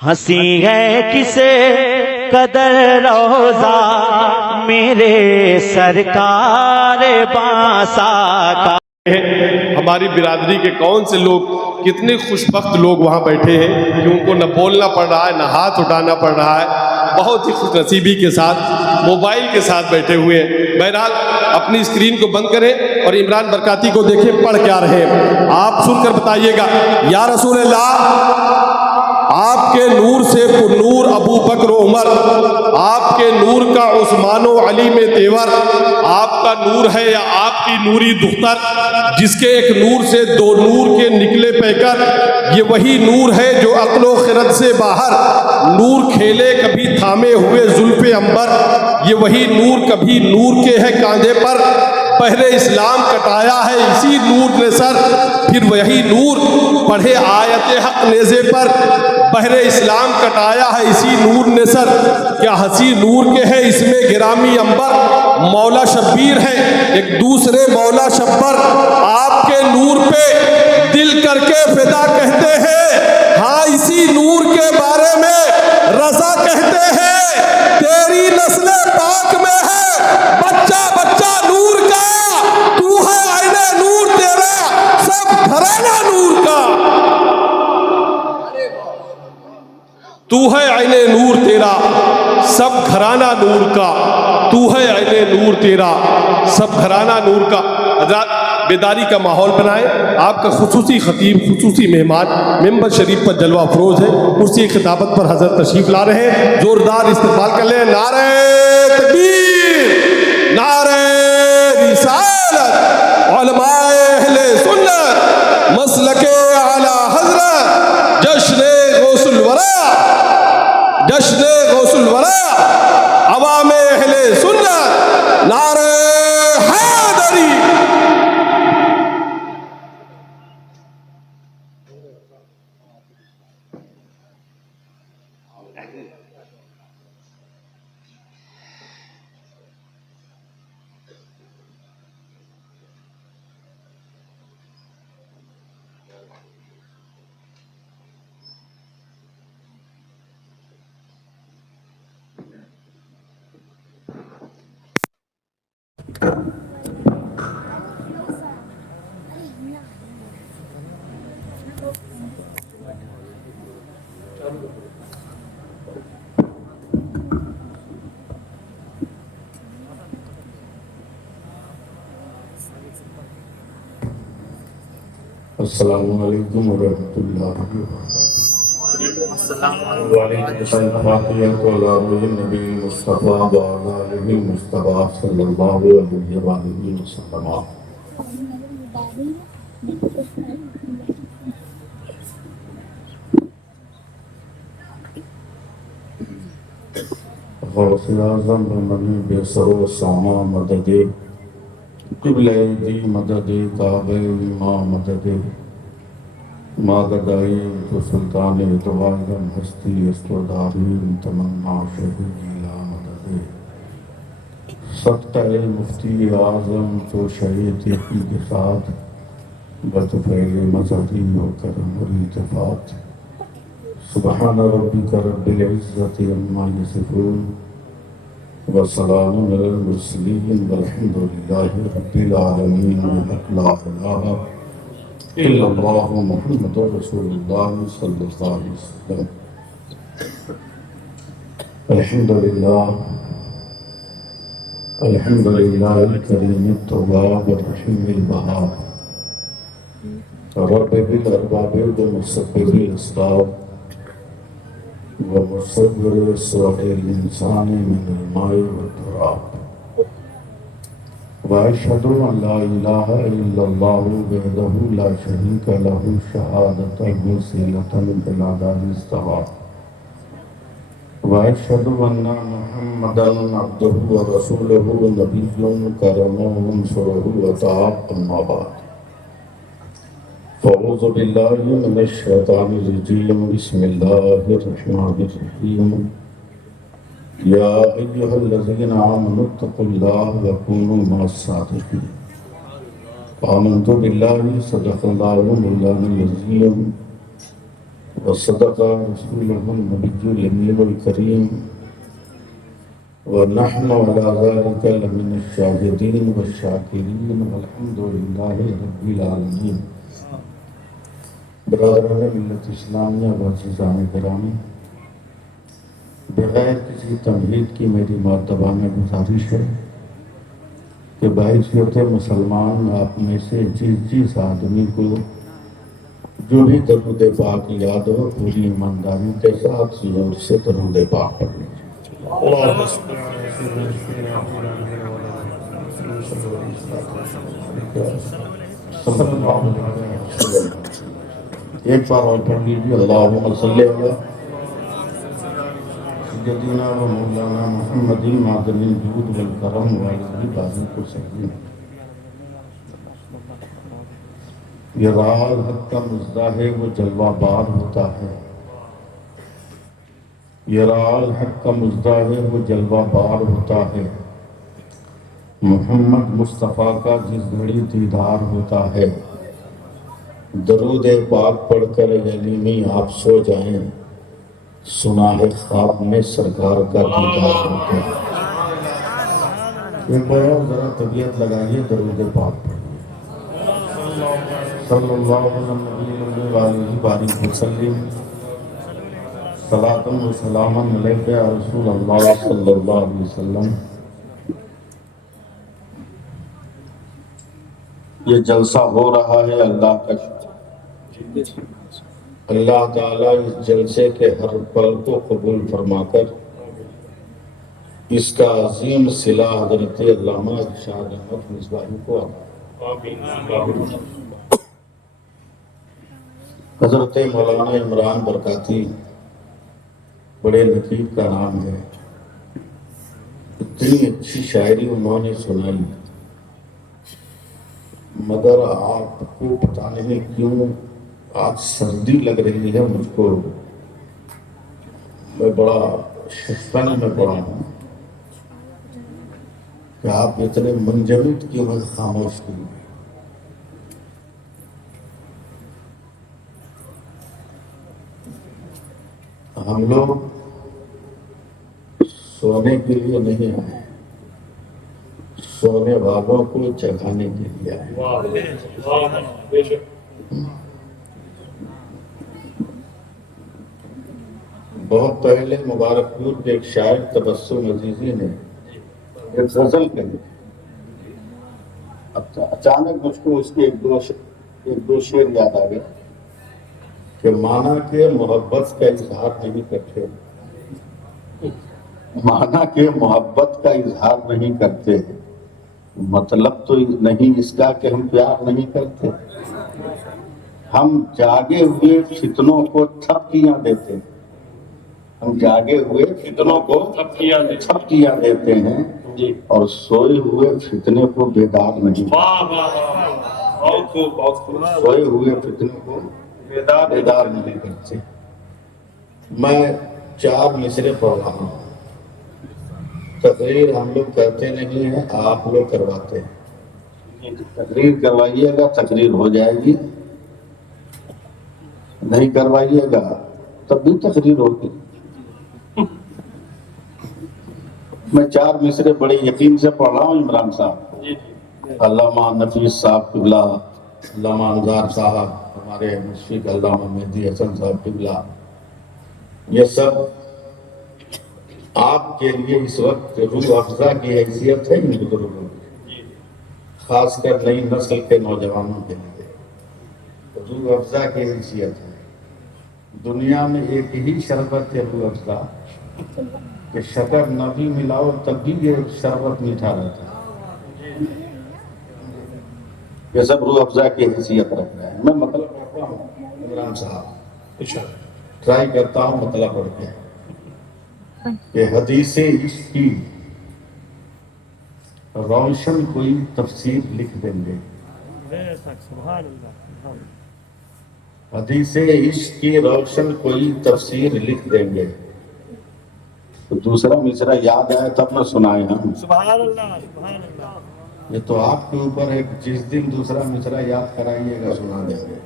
ہنسی ہے کسے قدر روزہ میرے سرکار بانسا کا. ہماری برادری کے کون سے لوگ، کتنے خوش بخت لوگ وہاں بیٹھے ہیں کہ ان کو نہ بولنا پڑ رہا ہے نہ ہاتھ اٹھانا پڑ رہا ہے، بہت ہی خوش نصیبی کے ساتھ موبائل کے ساتھ بیٹھے ہوئے ہیں. بہرحال اپنی اسکرین کو بند کریں اور عمران برکاتی کو دیکھیں پڑھ کیا رہے ہیں، آپ سن کر بتائیے گا. یا رسول اللہ، آپ کے نور سے پر نور ابو بکر و عمر، آپ کے نور کا عثمان و علی میں تیور، آپ کا نور ہے یا آپ کی نوری دختر جس کے ایک نور سے دو نور کے نکلے پیکر، یہ وہی نور ہے جو عقل و خرد سے باہر نور کھیلے کبھی تھامے ہوئے زلف عنبر، یہ وہی نور کبھی نور کے ہے کاندھے پر، پہلے اسلام کٹایا ہے اسی نور نے سر، پھر وہی نور پڑھے آیت حق نیزے پر، بحر اسلام کٹایا ہے اسی نور نے سر، کیا ہنسی نور کے ہے اس میں گرامی عنبر، مولا شبیر ہے ایک دوسرے مولا شبر، آپ کے نور پہ دل کر کے فدا کہتے ہیں، ہاں اسی نور کے بارے میں رضا کہتے ہیں، تیری نسل پاک میں ہے بچہ بچہ نور کا، تو ہے عین نور تیرا سب گھرانہ نور کا، تو ہے عین نور تیرا سب گھرانہ نور کا، تو ہے عین نور تیرا سب گھرانہ نور کا. حضرات بیداری کا ماحول بنائیں. آپ کا خصوصی خطیب، خصوصی مہمان ممبر شریف پر جلوہ افروز ہے، کرسی خطابت پر حضرت تشریف لا رہے ہیں، زوردار استقبال کر لیں. نعرہ تکبیر، نعرہ رسالت، علماء اہل سنت، مسلک اعلی حضرت، جشن غوث الورا، جشن غوث الورا، عوام اہل سنت، نعرہ حیدری. السلام علیکم ورحمۃ اللہ وبرکاتہ. وعلیکم السلام نبی مصطفیٰ وعلی مصطفیٰ صلی اللہ علیہ وآلہ وسلم. غوث اعظم بمنی بے سر و ساما مدد، قبلہ دی مدد، کعبہ امام مدد، ماغدائی تو سلطان اتوالم ہستی استوداری تمنا شہید لا مدد، سکتہ مفتی اعظم تو شہید یقی کے ساتھ بطفیل مظہری و کرم و التفات. سبحان ربک رب العزت عما یصفون وسلام علی المرسلین والحمد للہ رب العالمین. لا الہ الا اللہ محمد رسول اللہ صلی اللہ علیہ وسلم. الحمدللہ، الحمدللہ الکریم التواب الرحیم الوہاب، رب بالارباب ومسبب الاسباب ومصور صور الانسان من الماء والتراب. واشهد ان لا اله الا الله وحده لا شريك له شهادة وسيلة الى دار الثواب. واشهد ان محمدا عبده ورسوله نبي كرم منصور وطاعة. اما بعد، فاعوذ باللہ من الشیطان الرجیم. بسم اللہ الرحمن الرحیم. یا ایہا الذین آمنوا اتقوا اللہ وکونوا مع الصادقین. آمنت باللہ صدق اللہ مولانا العظیم وصدق رسوله النبي الأمين الكريم ونحن على ذلك لمن الشاهدين والشاكرين والحمد لله رب العالمين. برادران ملت اسلامیہ و عزیزان گرامی، بغیر کسی تمہید کی میری مرتبہ میں گزارش ہے کہ بحیثیت مسلمان آپ میں سے جس آدمی کو جو بھی درود پاک یاد ہو پوری ایمانداری کے ساتھ زور سے درود پاک پڑھ لیں. ایک بار اور پڑھ لیجیے. اللہم صلی علی سیدنا و مولانا محمد معدن الجود والکرم وعلی بازی کو سہی. یہ راز حق کا مزدہ ہے وہ جلوہ بار ہوتا ہے. یہ راز حق کا مزدہ ہے وہ جلوہ بار ہوتا ہے. محمد مصطفیٰ کا جس گھڑی دیدار ہوتا ہے. درود پاک پڑھ کر علیمی آپ سو جائیں، سنا ہے خواب میں سرکار کا دیدار ہوتا ہے. ایک بار ذرا طبیعت لگائیے، درود پاک پڑھ. صلی اللہ علیہ وآلہ وسلم. صلاۃ و سلام علیک یا رسول اللہ صلی اللہ علیہ وسلم. یہ جلسہ ہو رہا ہے اللہ کا شکر. اللہ تعالیٰ اس جلسے کے ہر پل کو قبول فرما کر اس کا عظیم صلہ حضرت علامہ ارشاد احمد مصباحی کو حضرت مولانا عمران برکاتی، بڑے نقیب کا نام ہے. اتنی اچھی شاعری انہوں نے سنائی، مگر آپ کو پتہ نہیں کیوں آج سردی لگ رہی ہے مجھ کو. میں بڑا ششپن میں پڑا ہوں کہ آپ اتنے منجمد کیوں ہیں، خاموش کیوں ہیں. ہم لوگ سونے کے لیے نہیں آئے، سونے والوں کو جگانے کے لیے آئے. بہت پہلے مبارک پور کے ایک شاعر تبسم عزیزی نے ایک غزل کہی. اچانک مجھ کو اس کے ایک دو شعر یاد آ گئے کہ مانا کہ محبت کا اظہار نہیں کرتے، مانا کہ محبت کا اظہار نہیں کرتے، مطلب تو نہیں اس کا کہ ہم پیار نہیں کرتے. ہم جاگے ہوئے فتنوں کو تھپکیاں دیتے ہیں، ہم جاگے ہوئے فتنوں کو تھپکیاں دیتے ہیں اور سوئے ہوئے فتنے کو بیدار نہیں. سوئے ہوئے فتنے کو بیدار نہیں کرتے. میں 4 مصرے پڑھ رہا ہوں. تقریر ہم لوگ کرتے نہیں ہیں، آپ لوگ کرواتے ہیں. تقریر کروائیے گا تقریر ہو جائے گی، نہیں کروائیے گا تب بھی تقریر ہوگی. میں 4 مصرے بڑے یقین سے پڑھ رہا ہوں. عمران صاحب، علامہ نفیس صاحب قبلہ، علامہ انصار صاحب، ہمارے مشفق علامہ مہدی حسن صاحب قبلہ، یہ سب آپ کے لیے اس وقت روح افزا کی حیثیت ہے. ان بزرگوں کی، خاص کر نئی نسل کے نوجوانوں کے لیے روح افزا کی حیثیت ہے. دنیا میں ایک ہی شربت ہے روح افزا کہ شکر نہ بھی ملاؤ تب بھی یہ شربت میٹھا رہتا ہے. یہ سب روح افزا کی حیثیت رکھ رہا ہے. میں مطلب پڑھتا ہوں عمران صاحب، ٹرائی کرتا ہوں مطلب پڑھ کے کہ حدیث عشق کی روشن کوئی تفسیر لکھ دیں گے. حدیث عشق کی روشن کوئی تفسیر لکھ دیں گے. تو دوسرا مصرع یاد آئے تب نہ سنائے ہم. سبحان اللہ، سبحان اللہ. یہ تو آپ کے اوپر ہے، جس دن دوسرا مصرع یاد کرائیے گا سنا دیں گے.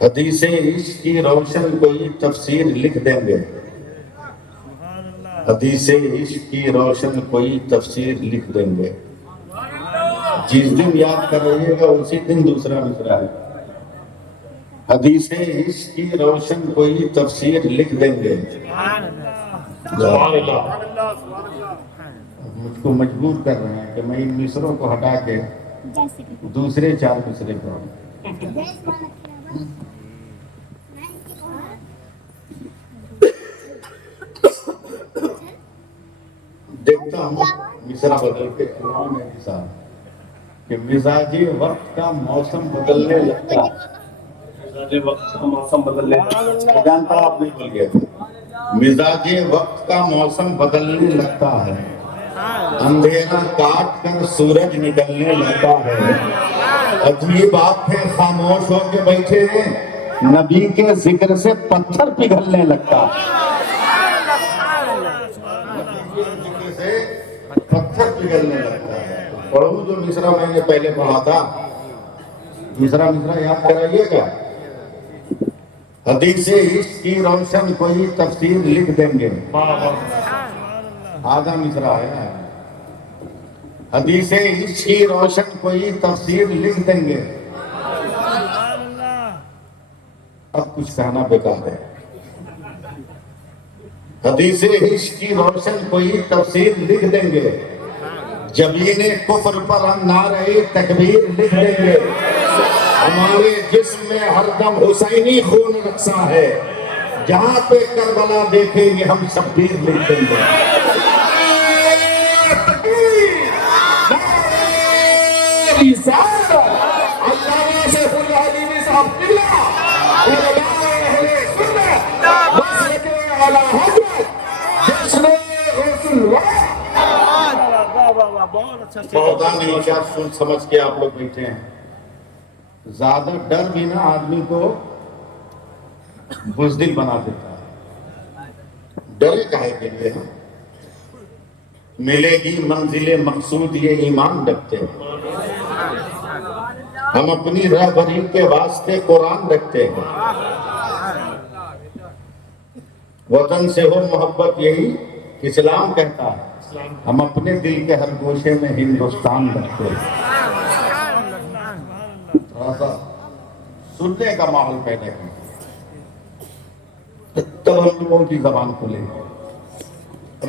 حدیث عشق کی روشن کوئی تفسیر لکھ دیں گے، سبحان اللہ حدیث عشق کی روشن کوئی تفسیر لکھ دیں گے. جس دن یاد کر رہیے گا اسی دن دوسرا مصرع ہے. حدیث عشق کی روشن کوئی تفسیر لکھ دیں گے. سبحان اللہ سبحان اللہ. مجھ کو مجبور کر رہے ہیں کہ میں ان مصروں کو ہٹا کے دوسرے 4 مصرے پڑھوں. دیکھتا ہوں مصرع بدل کے اللہ نے مثال کہ مزاج وقت کا موسم بدلنے لگتا ہے. وقت کا موسم بدلنے جانتا ہوں آپ نہیں بھول گئے. مزاج وقت کا موسم بدلنے لگتا ہے، اندھیرا کاٹ کر سورج نکلنے لگتا ہے. عجیب آپ تھے خاموش ہو کے بیٹھے ہیں، نبی کے ذکر سے پتھر پگھلنے لگتا ہے. ذکر سے پتھر پگھلنے لگتا ہے. پڑھوں جو مصرع میں نے پہلے پڑھا تھا، مصرع یاد کرائیے گا. حدیث عشق کی روشن کوئی تفسیر لکھ دیں گے. آدھا مصرع ہے. حدیث عشق کی روشن کوئی تفسیر لکھ دیں گے. اب کچھ کہنا بیکار ہے. حدیث عشق کی روشن کوئی تفسیر لکھ دیں گے. جبین کفر پر ہم نعرہ تکبیر لکھ دیں گے. ہمارے جسم میں ہر دم حسینی خون رقصہ ہے. جہاں پہ کربلا دیکھیں گے ہم شبیر لکھ دیں گے. علامہ شیخ الحدیث صاحب قبلہ، علماء اہل سنت، مسلک اعلی حضرت، جشن غوث الوقت. بہت اچھا خدا نہیں کیا سن سمجھ کے آپ لوگ بیٹھے ہیں. زیادہ ڈر بھی نہ آدمی کو بزدل بنا دیتا ہے. ڈرے کاہے کے لیے؟ ملے گی منزل مقصود یہ ایمان رکھتے ہیں. ہم اپنی رہبری کے واسطے قرآن رکھتے ہیں. وطن سے ہو محبت یہی اسلام کہتا ہے. ہم اپنے دل کے ہر گوشے میں ہندوستان رکھتے ہیں. تھوڑا سا سننے کا ماحول پیدا کریں تب ہم لوگوں کی زبان کھلے.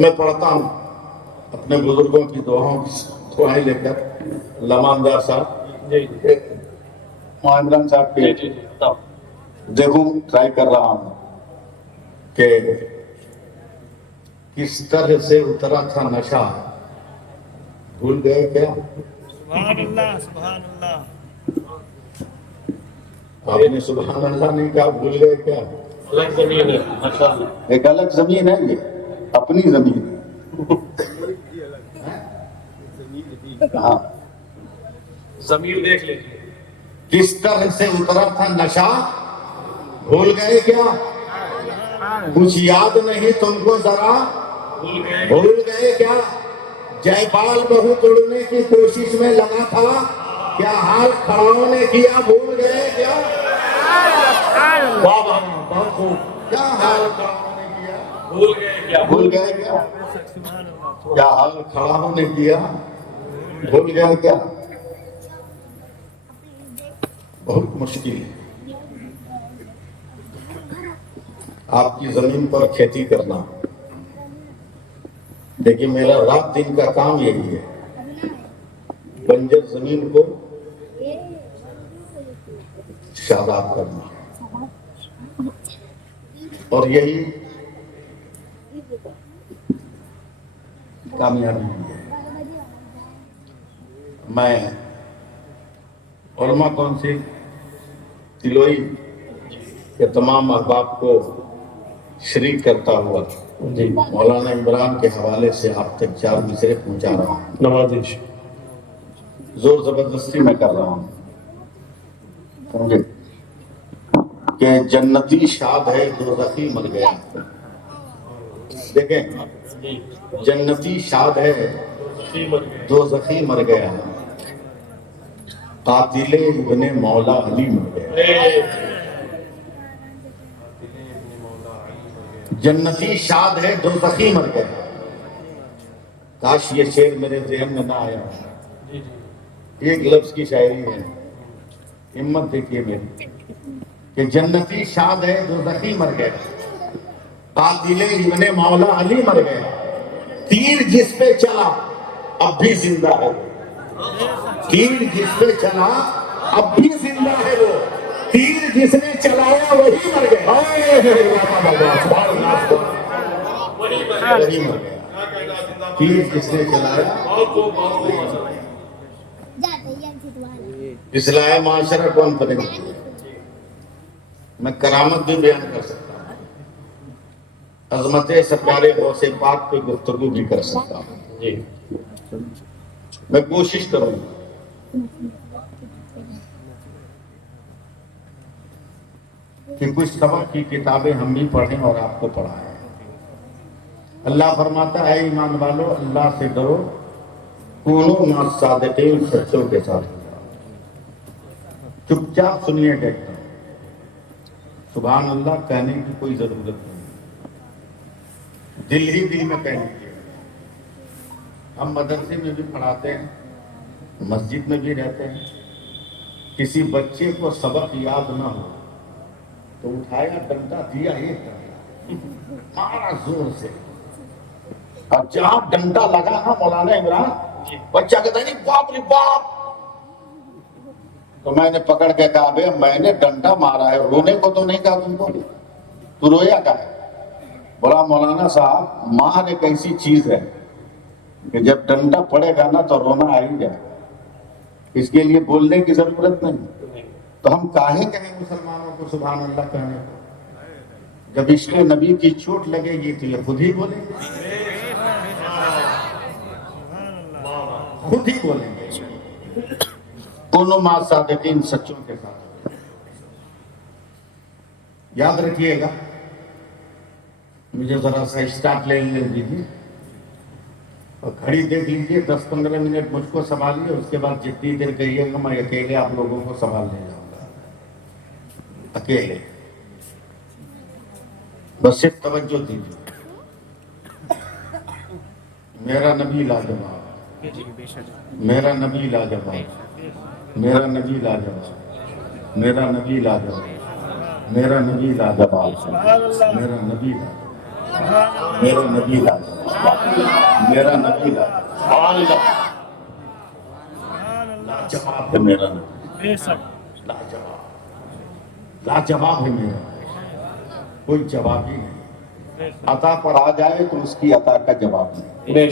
میں پڑھتا ہوں اپنے بزرگوں کی دعاؤں کی دعائیں لے کر. لماندار صاحب، عمران صاحب کے دیکھوں ٹرائی کر رہا ہوں کہ کس طرح سے اترا تھا نشہ. بھول گئے کیا؟ سبحان اللہ سبحان اللہ. آپ نے سبحان اللہ نہیں کہا، بھول گئے کیا؟ الگ زمین ہے ماشاءاللہ. ایک الگ زمین ہے، یہ اپنی زمین ہے. ہاں، زمین دیکھ لیجیے. کس طرح سے اترا تھا نشہ. بھول گئے کیا؟ کچھ یاد نہیں تم کو ذرا؟ بھول گئے کیا؟ جے پال بہو توڑنے کی کوشش میں لگا تھا، کیا حال کھڑاؤں نے کیا؟ بھول گئے کیا؟ بہت خوب. کیا حال کھڑاؤں نے کیا؟ بھول گئے کیا؟ بھول گئے کیا؟ کیا حال کھڑاؤں نے کیا؟ بھول گئے کیا؟ بہت مشکل ہے آپ کی زمین پر کھیتی کرنا. دیکھیے میرا رات دن کا کام یہی ہے، بنجر زمین کو شاداب کرنا، اور یہی کامیابی ہے. میں علماء کونسل تلوئی کے تمام احباب کو شریک کرتا ہوا مولانا عمران کے حوالے سے آپ تک 4 مصرے پہنچا رہا ہوں. نوازش زور زبردستی میں کر رہا ہوں. سمجھے کہ جنتی شاد ہے دوزخی مر گیا. دیکھیں، جنتی شاد ہے دوزخی مر گیا. قاتل ابن مولا علی مر گیا. جنتی شاد ہے دوزخی مر گئے. کاش یہ شعر میرے ذہن میں نہ آیا. ایک لفظ کی شاعری ہے, ہمت دیکھیے میری, کہ جنتی شاد ہے دوزخی مر گئے, قاتل ابن مولا علی مر گئے, تیر جس پہ چلا اب بھی زندہ ہے وہ, تیر جس پہ چلا اب بھی زندہ ہے وہ, تیر جس نے چلایا وہی مر گئے. وہی مر گئے, تیر جس نے چلایا. اصلاح معاشرہ کون کرے گا؟ میں کرامت بھی بیان کر سکتا ہوں, عظمت سرکار غوث پاک پہ گفتگو بھی کر سکتا ہوں. جی میں کوشش کروں کہ کچھ سبق کی کتابیں ہم بھی پڑھیں اور آپ کو پڑھائیں. اللہ فرماتا ہے ایمان والو اللہ سے ڈرو, کونوا مع الصادقین, سچوں کے ساتھ. چپ چاپ سنیے ڈاکٹر, سبحان اللہ کہنے کی کوئی ضرورت نہیں, دل ہی دل میں کہنے کی. ہم مدرسے میں بھی پڑھاتے ہیں, مسجد میں بھی رہتے ہیں, کسی بچے کو سبق یاد نہ ہو تو اٹھایا ڈنڈا دیا ایک مارا زور سے, اور جہاں ڈنڈا لگا نا مولانا عمران, بچہ کہتا ہے نہیں باپ رے باپ, تو میں نے پکڑ کے کہا بے میں نے ڈنڈا مارا ہے, رونے کو تو نہیں کہا تم کو, تو رویا کا ہے. بولا مولانا صاحب ماں ایک ایسی چیز ہے کہ جب ڈنڈا پڑے گا نا تو رونا آ ہی جائے, اس کے لیے بولنے کی ضرورت نہیں. تو ہم کاہے کہیں مسلمانوں کو سبحان اللہ کہنے کو, جب عشق نبی کی چوٹ لگے گی تو یہ خود ہی بولیں گے, خود ہی بولیں گے. کونوا مع الصادقین, سچوں کے ساتھ. یاد رکھیے گا, مجھے ذرا سا اسٹارٹ لے لیجیے اور گھڑی دیکھ لیجیے, 10-15 منٹ مجھ کو سنبھالیے, اس کے بعد جتنی دیر کہیے گا میں اکیلے آپ لوگوں کو سنبھال لے جاؤں گا, اکیلے. بس صرف توجہ دیجیے. میرا نبی لاجواب, میرا نبی لاجواب, میرا نبی لاجواب, میرا نبی لاجواب, میرا نبی لاجواب, میرا نبی لاجواب, میرا نبی لاجواب, میرا نبی لاجواب, لاجواب ہے میرا نبی, لاجواب, لاجواب ہے میرا, کوئی جواب ہی نہیں. عطا پر آ جائے تو اس کی عطا کا جواب نہیں,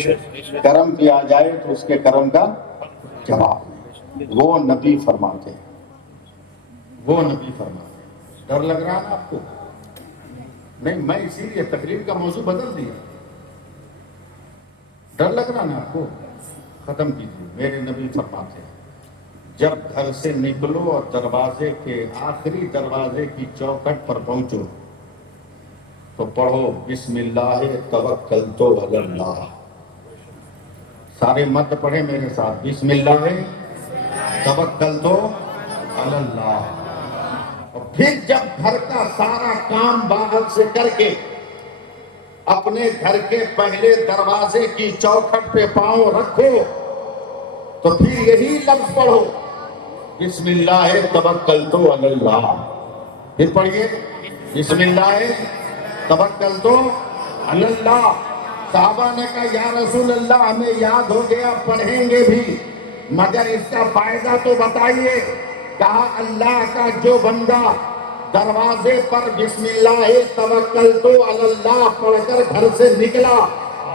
کرم پہ آ جائے تو اس کے کرم کا جواب نہیں. وہ نبی فرماتے ہیں, وہ نبی فرماتے ہیں. ڈر لگ رہا نا آپ کو؟ نہیں, میں اسی لیے تقریر کا موضوع بدل دیا. ڈر لگ رہا نا آپ کو؟ ختم کیجیے. میرے نبی فرماتے ہیں جب گھر سے نکلو اور دروازے کے آخری دروازے کی چوکھٹ پر پہنچو تو پڑھو بسم اللہ توکلت علی اللہ. سارے مد پڑھے میرے ساتھ, بسم اللہ توکلت علی اللہ. اور پھر جب گھر کا سارا کام باہر سے کر کے اپنے گھر کے پہلے دروازے کی چوکھٹ پہ پاؤں رکھو تو پھر یہی لفظ پڑھو بسم اللہ توکلت علی اللہ. پھر پڑھیے بسم اللہ توکلت علی اللہ. صحابہ نے کہا یا رسول اللہ ہمیں یاد ہو گیا, پڑھیں گے بھی, مگر اس کا فائدہ تو بتائیے. کہا اللہ کا جو بندہ دروازے پر بسم اللہ توکلت علی اللہ پڑھ کر گھر سے نکلا,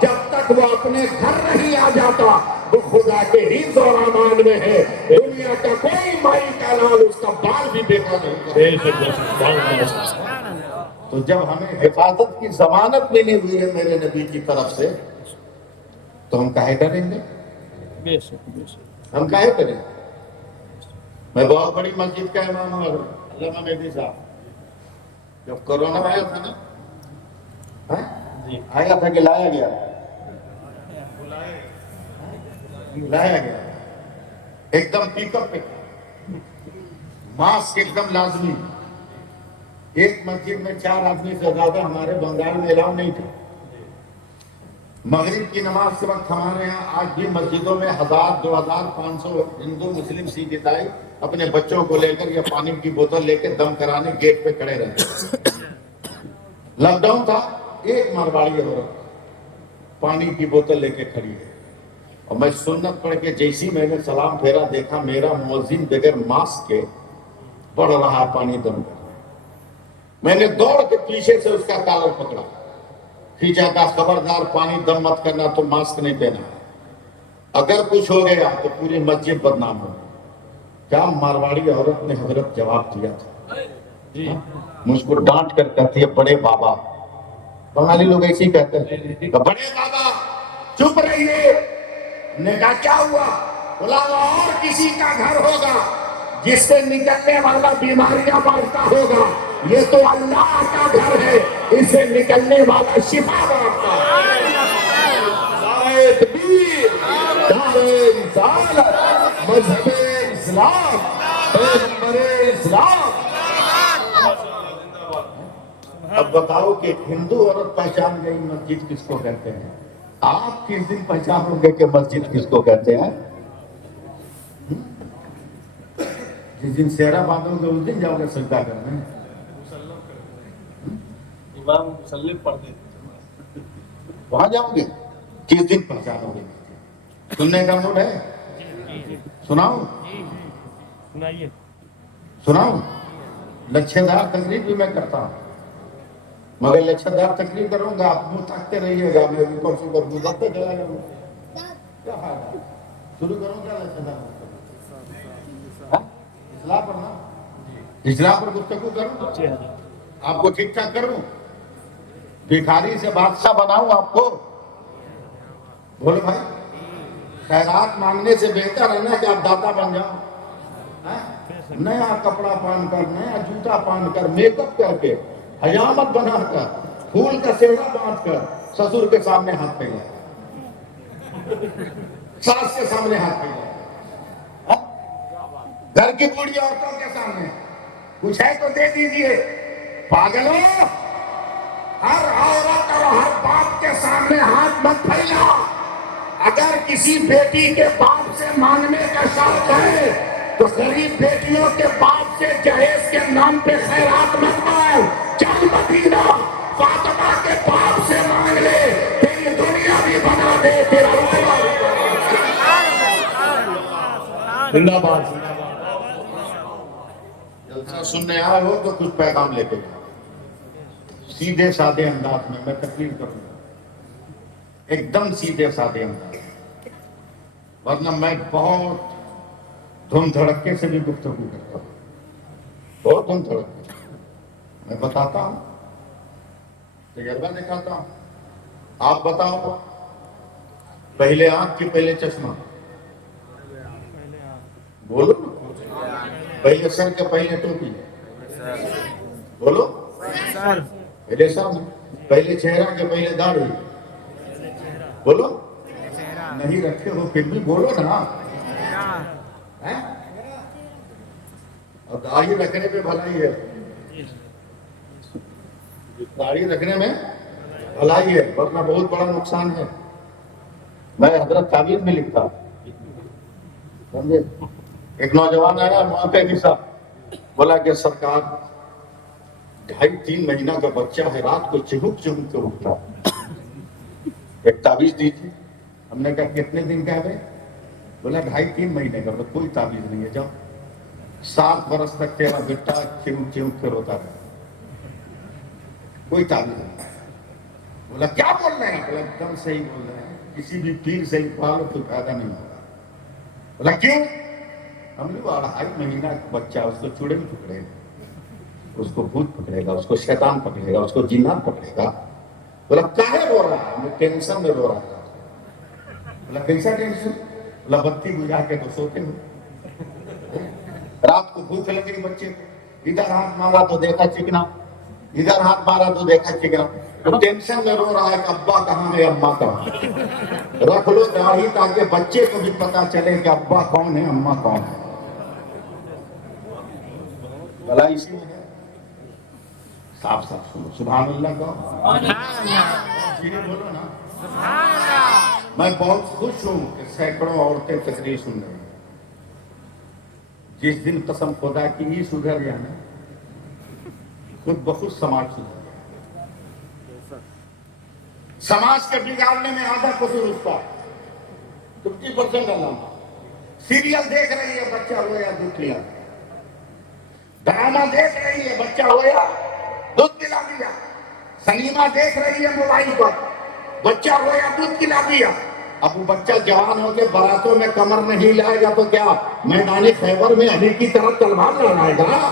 جب تک وہ اپنے گھر نہیں آ جاتا وہ خدا کے ہی زورامان میں ہے. دنیا کا کوئی مائی کا لال اس کا بال بھی دیکھا نہیں. تو جب ہمیں حفاظت کی ضمانت ملی ہوئی ہے میرے نبی کی طرف سے تو ہم کاہے ڈریں گے؟ ہم کاہے ڈریں؟ میں بہت بڑی مسجد کا امام ہوں, علامہ مہدی صاحب. جب کرونا آیا تھا نا, آیا تھا کہ لایا گیا؟ لایا گیا. ایک دم پک اپ پہ, ماسک ایک دم لازمی, ایک مسجد میں 4 آدمی سے زیادہ ہمارے بنگال میں الاؤ نہیں تھا. مغرب کی نماز کے وقت ہمارے یہاں آج بھی مسجدوں میں 1000 2500 ہندو مسلم سکھ عیسائی اپنے بچوں کو لے کر یا پانی کی بوتل لے کے دم کرانے گیٹ پہ کھڑے رہتے. لاک ڈاؤن تھا, ایک مارواڑی عورت پانی کی بوتل لے کے کھڑی ہے, اور میں سنت پڑھ کے جیسی میں نے سلام پھیرا دیکھا میرا مؤذن بغیر ماسک کے پڑھ رہا پانی دم کر. میں نے دوڑ کے پیچھے سے اس کا کالر پکڑا, کھینچا تھا, خبردار پانی دم مت کرنا, تو ماسک نہیں دینا, اگر کچھ ہو گیا تو پوری مسجد بدنام ہو. کیا مارواڑی عورت نے حضرت جواب دیا تھا, مجھ کو ڈانٹ کر کہتی ہے بڑے بابا, بنگالی لوگ ایسے ہی کہتے ہیں بڑے بابا چپ رہیے. نے کہا کیا ہوا؟ بولا اور کسی کا گھر ہوگا جس سے نکلنے والا بیماریاں بانٹتا ہوگا, یہ تو اللہ کا گھر ہے, اسے نکلنے والا شفا بانٹتا ہے. نعرہ تکبیر, نعرہ رسالت, مذہب اسلام, پیغمبر اسلام. اب بتاؤ کہ ہندو عورت پہچان گئی مسجد کس کو کہتے ہیں, آپ کس دن پہچانو گے کہ مسجد کس کو کہتے ہیں؟ جس دن سہرا باندھو گے اس دن جاؤ گے سجدہ کرنے. امام مسلم پڑھتے وہاں جاؤ گے, کس دن پہچانو گے؟ سننے کا موڈ ہے؟ سناؤں سنائیے. سناؤں لچھے دار تقریر بھی میں کرتا ہوں, مگر لچھے دار تقریر کروں گا آپ منہ تھکتے رہیے گا, میں اوپر سے اوپر گزرتے چلا جاؤں گا. کیا فائدہ, شروع کروں کیا لچھے دار اصلاح پر نا, اصلاح پر گفتگو کروں, آپ کو ٹھیک ٹھاک کروں, بھکاری سے بادشاہ بناؤں آپ کو؟ بولو بھائی, خیرات مانگنے سے بہتر ہے نا کہ آپ داتا بن جاؤ. نیا کپڑا پہن کر, نیا جوتا پہن کر, میک اپ کر کے, حجامت بنا کر, پھول کا سیڑھا باندھ کر سسر کے سامنے ہاتھ پھیلائے, ساس کے سامنے ہاتھ پھیلائے, گھر کی بوڑھی عورتوں کے سامنے کچھ ہے تو دے دیجئے. پاگلوں, ہر عورت اور ہر باپ کے سامنے ہاتھ مت پھیلا. اگر کسی بیٹی کے باپ سے مانگنے کا شوق ہے تو غریب بیٹیوں کے باپ سے جہیز کے نام پہ خیرات مت مانگ, چل مدینہ فاطمہ کے باپ سے مانگ لے, تیری دنیا بھی بنا دے, تیرا روزہ بھی بنا دے. زندہ باد. جلسہ سننے آئے ہو تو کچھ پیغام لے کے جاؤ, سیدھے سادے انداز میں تقریر کروں گا, ایک دم سیدھے سادے انداز, ورنہ میں بہت دھوم دھڑکے سے بھی گفتگو کرتا ہوں, بہت دھوم دھڑکے. میں بتاتا ہوں, تجربہ دکھاتا ہوں. آپ بتاؤ, پہلے آنکھ کی پہلے چشمہ, بولو. پہلے سر کے پہلے ٹوپی, بولو. پہلے سر, پہلے چہرہ کے پہلے داڑھی, بولو. نہیں رکھے ہو پھر بھی بولو نا. اور داڑھی رکھنے پہ بھلائی ہے, داڑھی رکھنے میں بھلائی ہے, ورنہ بہت بڑا نقصان ہے. میں حضرت تعبیر میں لکھتا, سمجھے. ایک نوجوان آیا موقع کے ساتھ, بولا کہ سرکار 2.5-3 مہینہ کا بچہ ہے, رات کو چہک چہک کے اٹھتا, ایک تعویذ دی تھی. ہم نے کہا کتنے دن کا ہے؟ بولا 2.5-3 مہینے کا. کوئی تعویذ نہیں ہے, جاؤ 7 برس تک تیرا بیٹا چمک چمک کے روتا رہا, کوئی تعویذ نہیں. بولا کیا بول رہے ہیں؟ بولا ایک دم صحیح بول رہے ہیں, کسی بھی پیر سے پالو تو فائدہ نہیں ہوگا. بولا کیوں؟ ہم نے 2.5 مہینہ کا بچہ, اس کو چوڑے میں پکڑے گا, اس کو بھوت پکڑے گا, اس کو شیطان پکڑے گا, اس کو جنات پکڑے گا. بولا کاہے رو رہا ہے؟ میں ٹینشن میں رو رہا تھا. بولا کیسا ٹینشن؟ بولا بتی بجھا کے تو سوتے ہو, رات کو بھوک لگ گئی بچے کو, ادھر ہاتھ مارا تو دیکھا چکنا, ادھر ہاتھ مارا تو دیکھا چکنا. وہ ٹینشن میں رو رہا ہے کہ ابا کہاں ہے, اماں کہاں ہے. رکھ لو داڑھی تاکہ بچے کو بھی پتا چلے کہ ابا کون ہے, اماں کون ہے. بھلا اسی میں ہے. صاف صاف سنو سبحان اللہ کا بولو نا. میں بہت خوش ہوں کہ سینکڑوں عورتیں تقریر سن رہی ہیں. جس دن قسم خدا کی ہی سدھر گیا نا خود بخود سماج سدھر گیا. سماج کے بگاڑنے میں آدھا قصور اس کا 50% ڈالا. سیریل دیکھ رہی ہے بچہ ہو یا دودھ پلا. ڈرامہ دیکھ رہی ہے بچہ ہو یا دودھ پلا دیا. سنیما دیکھ رہی ہے موبائل پر بچہ ہو یا دودھ پلا دیا. اب وہ بچہ جوان ہو کے باراتوں میں کمر نہیں لائے گا تو کیا میدان خیبر میں علی کی طرف تلوار لڑائے گا؟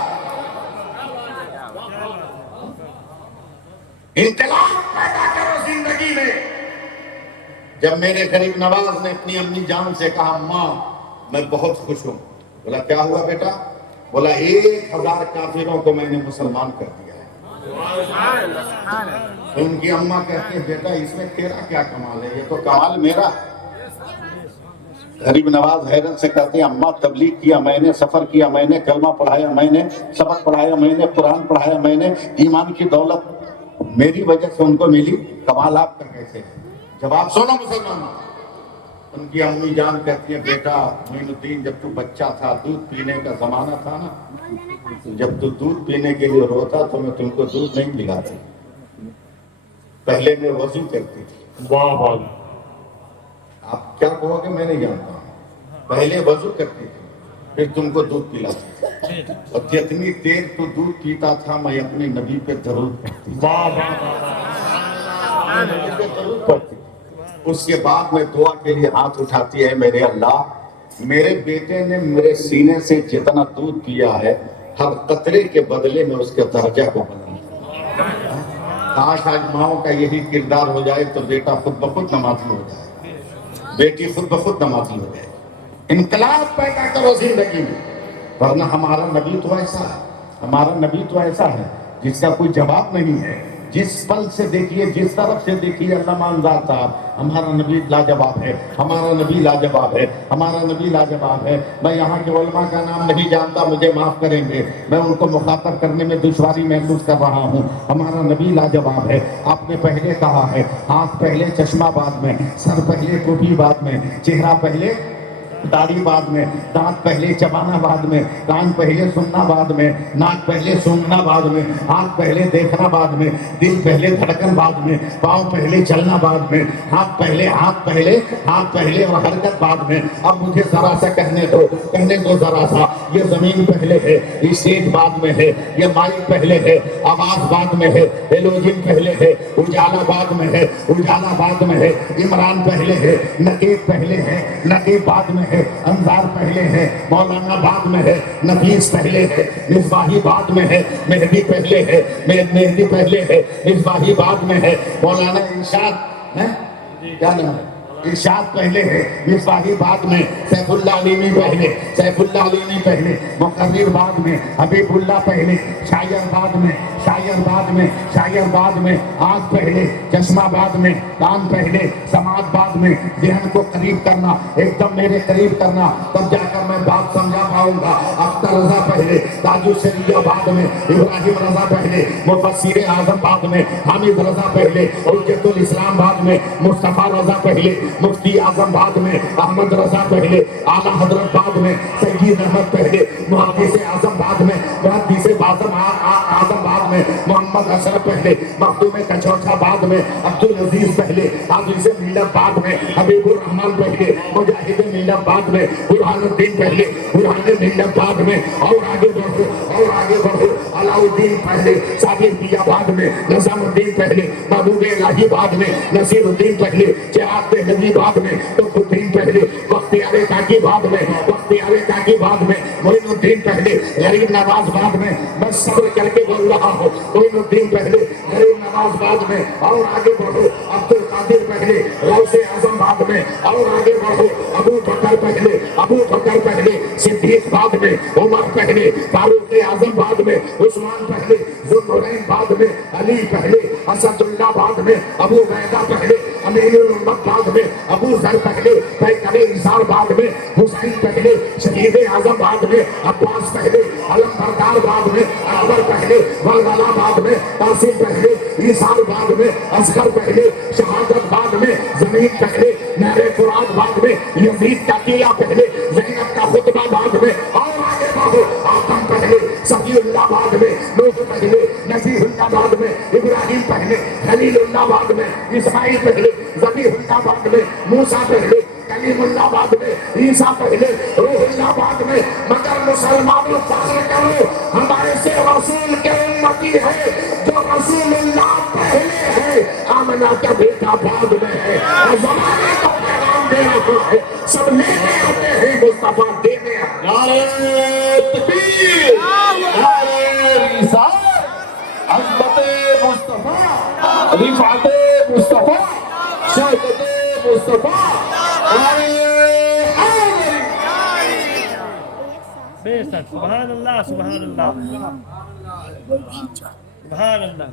انقلاب پیدا کرو زندگی میں. جب میرے غریب نواز نے اپنی امی جان سے کہا ماں میں بہت خوش ہوں. بولا کیا ہوا بیٹا؟ بولا 1000 کافروں کو میں نے مسلمان کر دیا ہے. ان کی اماں کہتی ہیں بیٹا اس میں تیرا کیا کمال ہے؟ یہ تو کمال میرا. غریب نواز حیرت سے کہتے ہیں اماں تبلیغ کیا میں نے, سفر کیا میں نے, کلمہ پڑھایا میں نے, سبق پڑھایا میں نے, قرآن پڑھایا میں نے, ایمان کی دولت میری وجہ سے ان کو ملی, کمال آپ کا کیسے ہے؟ جواب سنو مسلمان. ان کی امی جان کہتی ہیں بیٹا معین الدین جب تو بچہ تھا دودھ پینے کا زمانہ تھا نا, جب تو دودھ پینے کے لیے روتا تو میں تم کو دودھ نہیں پلاتی. پہلے میں وضو کرتی تھی. واہ واہ. آپ کیا کہو گے میں نہیں جانتا ہوں. پہلے وضو کرتی تھی پھر تم کو دودھ پلاتی تھی. اور جتنی دیر تو دودھ پیتا تھا میں اپنے نبی پہ درود پڑھتی تھی. واہ واہ. نبی پہ درود پڑھتی. اس کے بعد میں دعا کے لیے ہاتھ اٹھاتی ہے میرے اللہ میرے بیٹے نے میرے سینے سے جتنا دودھ پیا ہے ہر قطرے کے بدلے میں اس کے درجہ کو بنا. کاش آج ماؤں کا یہی کردار ہو جائے تو بیٹا خود بخود نمازی ہو جائے, بیٹی خود بخود نمازی ہو جائے. انقلاب پیدا کرو زندگی میں. ورنہ ہمارا نبی تو ایسا ہے, ہمارا نبی تو ایسا ہے جس کا کوئی جواب نہیں ہے. جس پل سے دیکھیے جس طرف سے دیکھیے علامہ انصار صاحب ہمارا نبی لاجواب ہے, ہمارا نبی لاجواب ہے, ہمارا نبی لاجواب ہے. میں یہاں کے علماء کا نام نہیں جانتا مجھے معاف کریں گے, میں ان کو مخاطب کرنے میں دشواری محسوس کر رہا ہوں. ہمارا نبی لاجواب ہے. آپ نے پہلے کہا ہے آنکھ پہلے چشمہ بعد میں, سر پہلے ٹوپی بعد میں, چہرہ پہلے داڑھی بعد میں, دانت پہلے چبانا بعد میں, کان پہلے سننا بعد میں, ناک پہلے سونگنا بعد میں, آنکھ پہلے دیکھنا بعد میں, دل پہلے دھڑکن بعد میں, پاؤں پہلے چلنا بعد میں, ہاتھ پہلے اور حرکت بعد میں. اب مجھے ذرا سا کہنے دو ذرا سا. یہ زمین پہلے ہے, یہ سیٹ بعد میں ہے, یہ مائک پہلے ہے, آواز بعد میں ہے, ہیلوجن پہلے ہے, اجالا بعد میں ہے, اجالا بعد میں ہے, عمران پہلے ہے, نقیب پہلے ہے, نقیب بعد میں ہے, انصار پہلے ہے, مولانا بعد میں ہے, نفیس پہلے ہے, مصباحی بعد میں ہے, مہدی پہلے ہے, مہدی پہلے ہے, مصباحی بعد میں ہے, مولانا ارشاد ہے کیا نام ہے ارشاد پہلے ہے, مصباحی بعد میں, سیف اللہ علیمی پہلے, سیف اللہ علیمی پہلے, مقرر بعد میں, حبیب اللہ پہلے, شاعر بعد میں, شاعر بعد میں, شاعر بعد میں, آنکھ پہلے, چشمہ بعد میں, کان پہلے, سماعت بعد میں. ذہن کو قریب کرنا, ایک دم میرے قریب کرنا, تب جا کر میں بات سمجھا پاؤں گا. اختر رضا پہلے, تاج الشریعہ بعد میں, ابراہیم رضا پہلے, مفسر اعظم بعد میں, حامد رضا پہلے, حجت الاسلام بعد میں, مصطفیٰ رضا پہلے, مفتی اعظم بعد میں, احمد رضا پہلے, اعلیٰ حضرت بعد میں, سید احمد پہلے, محدث اعظم بعد میں, محدث اعظم بعد میں, محمد اشرف پہلے, مخدوم کچوچا بعد میں, عبدالعزیز پہلے, حافظ ملت بعد میں, حبیب الرحمان پہلے, مجاہد ملت بعد میں, برہان الدین پہلے, برہان ملت بعد میں, اور آگے بڑھو, علاء الدین پہلے, صابر دیا بعد میں, نظام الدین پہلے, محبوب الہی بعد میں, نصیر الدین پہلے, چراغ دہلوی بعد میں, تقی الدین پہلے, بختیار کاکی بعد میں, بختیار کاکی بعد میں, معین الدین پہلے, غریب نواز بعد میں. بس صبر کر کے بول رہا ہوں, معین الدین پہلے, غریب نواز بعد میں, اور آگے بڑھو, عبد القادر پہلے, غوث اعظم بعد میں, اور آگے بڑھو, ابو بکر پہلے, صدیق بعد میں, عمر پہلے, فاروق اعظم بعد میں, عثمان پہلے, ذوالنورین بعد میں, علی پہلے, اسد اللہ بعد میں, ابو عبیدہ پہلے, امیر الامت بعد میں, ابو ذر پہلے, پیکر انصار بعد میں, حسین پہلے, شہید اعظم بعد میں, عباس پہلے, علم بردار بعد میں, اکبر پہلے, ولولا بعد میں, قاسم پہلے، عیسار بعد میں، اصغر پہلے، شہادت بعد میں، زمین پہلے، نہر فرات بعد میں، یزید کا قلعہ پہلے، زینب کا خطبہ بعد میں، اور آگے بڑھو، آدم پہلے، صفی اللہ بعد میں، نوح پہلے، نبی اللہ بعد میں، ابراہیم پہلے، خلیل اللہ بعد میں، اسماعیل پہلے، ذبیح اللہ بعد میں، موسیٰ پہلے، کلیم اللہ بعد میں، عیسیٰ پہلے، روح اللہ بعد میں۔ مگر مسلمانوں فخر کرو، ہمارے سے رسول کے امتی ہے، جو رسول اللہ پہلے ہے، آمنہ کا بیٹا بعد میں ہے، اور زمانے کا پیغام دے رہا ہے، سب لینے آتے ہیں مصطفیٰ دینے آتے ہیں۔ نعرہ تکبیر، نعرہ رسالت، عظمت مصطفیٰ، رفعت مصطفیٰ، شوکت مصطفیٰ، نعرہ حیدری۔ بے شک سبحان اللہ سبحان اللہ سبحان اللہ۔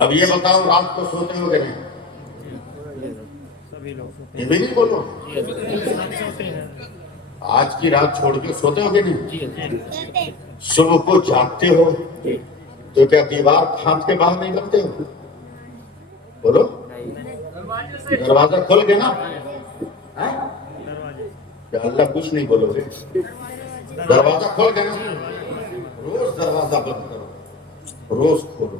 اب یہ بتاؤ رات کو سوتے ہو کہ نہیں؟ سبھی لوگ یہ بھی نہیں بولو، سوتے ہیں۔ آج کی رات چھوڑ کے سوتے ہو کہ نہیں؟ جی جی صبح کو جاگتے ہو تو کیا دیوار پھاند کے باہر نکلتے ہو؟ بولو، دروازہ کھول کے نا؟ کیا اللہ کچھ نہیں بولو گے؟ دروازہ کھول کے نا؟ روز دروازہ بند کرو، روز کھولو۔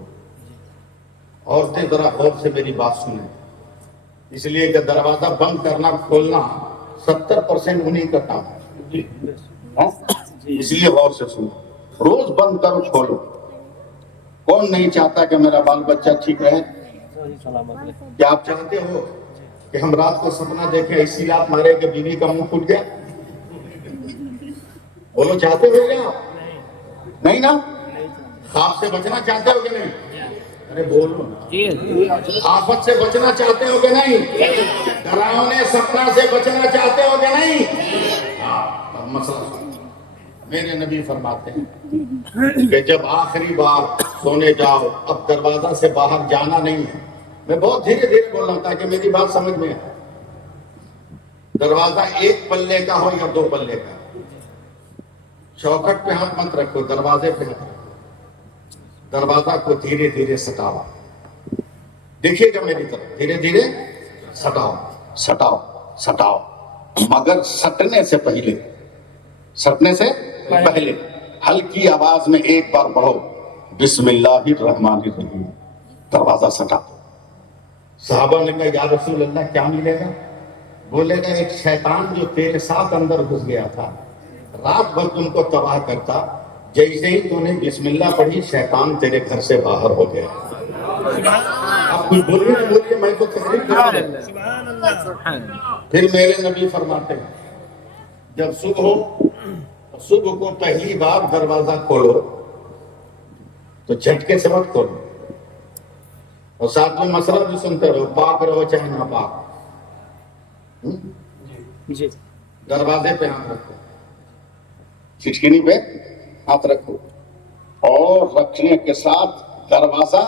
عورتیں ذرا غور سے میری بات سنیں، اس لیے کہ دروازہ بند کرنا کھولنا 70% انہی کا کام ہے، ہاں؟ اس لیے غور سے سنو، روز بند کرو کھولو۔ کون نہیں چاہتا کہ میرا بال بچہ ٹھیک رہے؟ کیا آپ چاہتے ہو کہ ہم رات کو سپنا دیکھیں ایسی لات مارے کہ بیوی کا منہ پھٹ گیا؟ بولو، چاہتے ہو کیا؟ نہیں نا؟ خواب سے بچنا چاہتے ہو کہ نہیں؟ ارے بولو نا۔ آفت سے بچنا چاہتے ہو کہ نہیں؟ ڈراؤنے سپنا سے بچنا چاہتے ہو کہ نہیں؟ ہاں، مسئلہ سنو۔ میرے نبی فرماتے ہیں کہ جب آخری بار سونے جاؤ، اب دروازہ سے باہر جانا نہیں ہے۔ میں بہت دھیرے دھیرے بول رہا ہوں تاکہ میری بات سمجھ میں آئے۔ دروازہ ایک پلے کا ہو یا 2 پلے کا، چوکھٹ پہ ہاتھ مت رکھو، دروازے پہ ہاتھ رکھو۔ دروازہ کو دھیرے دھیرے سٹاؤ، دیکھیے گا میری طرف، دھیرے دھیرے سٹاؤ سٹاؤ سٹاؤ، مگر سٹنے سے پہلے ہلکی آواز میں ایک بار پڑھو، بسم اللہ الرحمن الرحیم۔ دروازہ سٹا۔ صحابہ نے کہا، یا رسول اللہ کیا ملے گا؟ بولے گا، ایک شیطان جو تیرے ساتھ اندر گھس گیا تھا، رات بھر تم کو تباہ کرتا، جیسے ہی تو نے بسم اللہ پڑھی، شیطان تیرے گھر سے باہر ہو گیا۔ آپ کچھ بولیے نہ بولیے، میں تو تقریر کر رہا ہوں۔ سبحان اللہ۔ پھر میرے نبی فرماتے ہیں جب صبح ہو، صبح کو پہلی بار دروازہ کھولو تو جھٹکے سے مت کھولو، اور ساتھ میں مسئلہ بھی سنتے رہو، پاک رہو چاہے نہ پاک۔ جی دروازے پہ ہاتھ رکھو، چھٹکنی پہ ہاتھ رکھو، اور رکھنے کے ساتھ دروازہ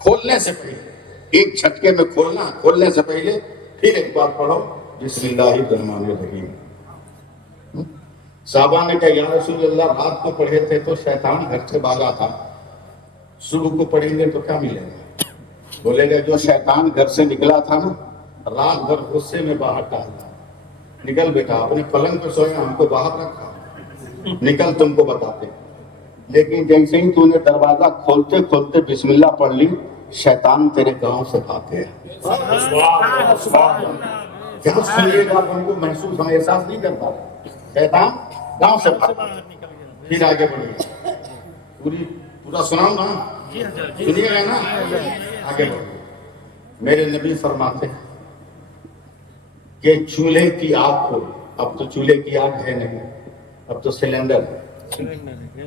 کھولنے سے پہلے ایک جھٹکے میں کھولنے سے پہلے پھر ایک بار پڑھو، بسم اللہ الرحمن الرحیم۔ صحابہ نے کہا، یا رسول اللہ رات کو پڑھے تھے تو شیطان گھر سے بھاگا تھا، صبح کو پڑھیں گے تو کیا ملے گا؟ بولے گا، جو شیطان گھر سے نکلا تھا نا، رات بھر غصے میں باہر ڈالتا، نکل بیٹا، اپنے پلنگ پہ سویا، ہم کو باہر رکھا، نکل، تم کو بتاتے۔ لیکن جیسے ہی تو نے دروازہ کھولتے کھولتے بسم اللہ پڑھ لی، شیطان تیرے گاؤں سے بھاگ گیا۔ کیا سنیے گا، آپ ان کو محسوس ہم احساس نہیں کرتا، شیطان گاؤں سے بھاگ گیا۔ پھر آگے بڑھیے، پورا سناؤں نا، سنیے گا نا، آگے بڑھیے۔ میرے نبی فرماتے ہیں کہ چولہے کی آگ کو، اب تو چولہے کی آگ ہے نہیں، اب تو سلنڈر ہے،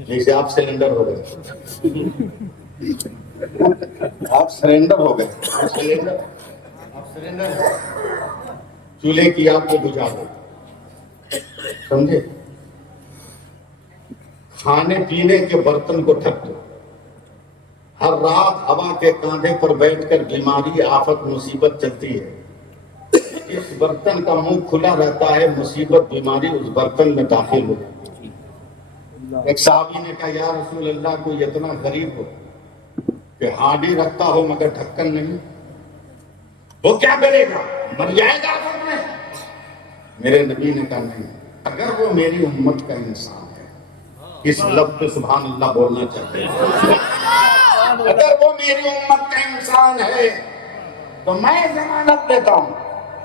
جیسے آپ سلنڈر ہو گئے، آپ سرنڈر ہو گئے، آپ سرنڈر، چولہے کی آگ کو بجھا دو، سمجھے؟ کھانے پینے کے برتن کو ڈھک دو، ہر رات ہوا کے کاندھے پر بیٹھ کر بیماری، آفت، مصیبت چلتی ہے، اس برتن کا منہ کھلا رہتا ہے، مصیبت بیماری اس برتن میں داخل ہو۔ ایک صحابی نے کہا، یا رسول اللہ، کوئی اتنا غریب ہو کہ ہانڈی رکھتا ہو مگر ڈھکن نہیں، وہ کیا کرے گا؟ مر جائے گا آخر میں؟ میرے نبی نے کہا نہیں، اگر وہ میری امت کا انسان ہے، اس لفظ پہ سبحان اللہ بولنا چاہتے ہیں، اگر وہ میری امت کا انسان ہے تو میں ضمانت دیتا ہوں،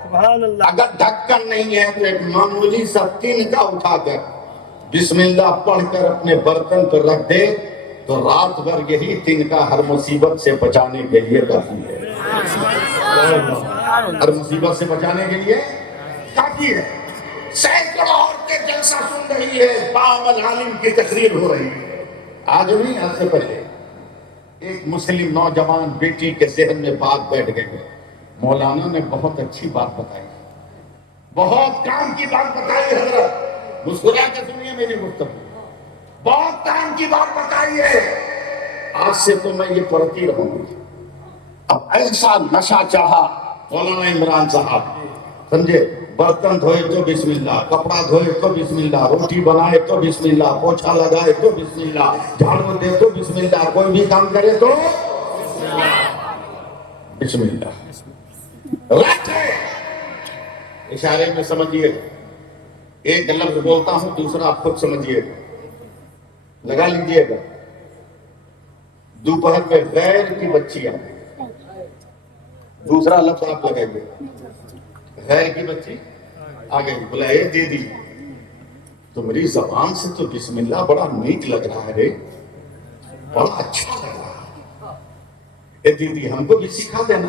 سبحان اللہ. اگر ڈھکن نہیں ہے تو ایک معمولی سا تین کا اٹھا کر بسم اللہ پڑھ کر اپنے برتن پر رکھ دے تو رات بھر یہی تین کا ہر مصیبت سے بچانے کے لیے کافی ہے، ہر مصیبت سے بچانے کے لیے کافی ہے۔ سینکڑوں عورتیں جلسہ سن رہی ہے، باعمل عالم کی تقریر ہو رہی ہے، آج نہیں آج سے پہلے ایک مسلم نوجوان بیٹی کے ذہن میں بات بیٹھ گئی، مولانا نے بہت اچھی بات بتائی، بہت کام کی بات بتائی، حضرت مسکرا کے سنیے میری گفتگو، بہت کام کی بات بتائی ہے، آج سے تو میں یہ پڑھتی رہوں گی۔ اب ایسا نشہ چاہا مولانا عمران صاحب، سمجھے، برتن دھوئے تو بسم اللہ، کپڑا دھوئے تو بسم اللہ، روٹی بنائے تو بسم اللہ، پوچھا لگائے تو بسم اللہ، جھاڑو دے تو بسم اللہ، کوئی بھی کام کرے تو بسم اللہ۔ رکھ ہے اشارے میں سمجھیے، ایک لفظ بولتا ہوں دوسرا آپ خود سمجھیے، لگا لیجیے گا۔ دوپہر میں غیر کی بچیاں، دوسرا لفظ آپ لگائیے، غیر کی بچی آگے بولا، اے دیدی تمہاری زبان سے تو بسم اللہ بڑا نیک لگ رہا ہے، بڑا اچھا لگ رہا ہے، اے دیدی ہم کو بھی سکھا دینا،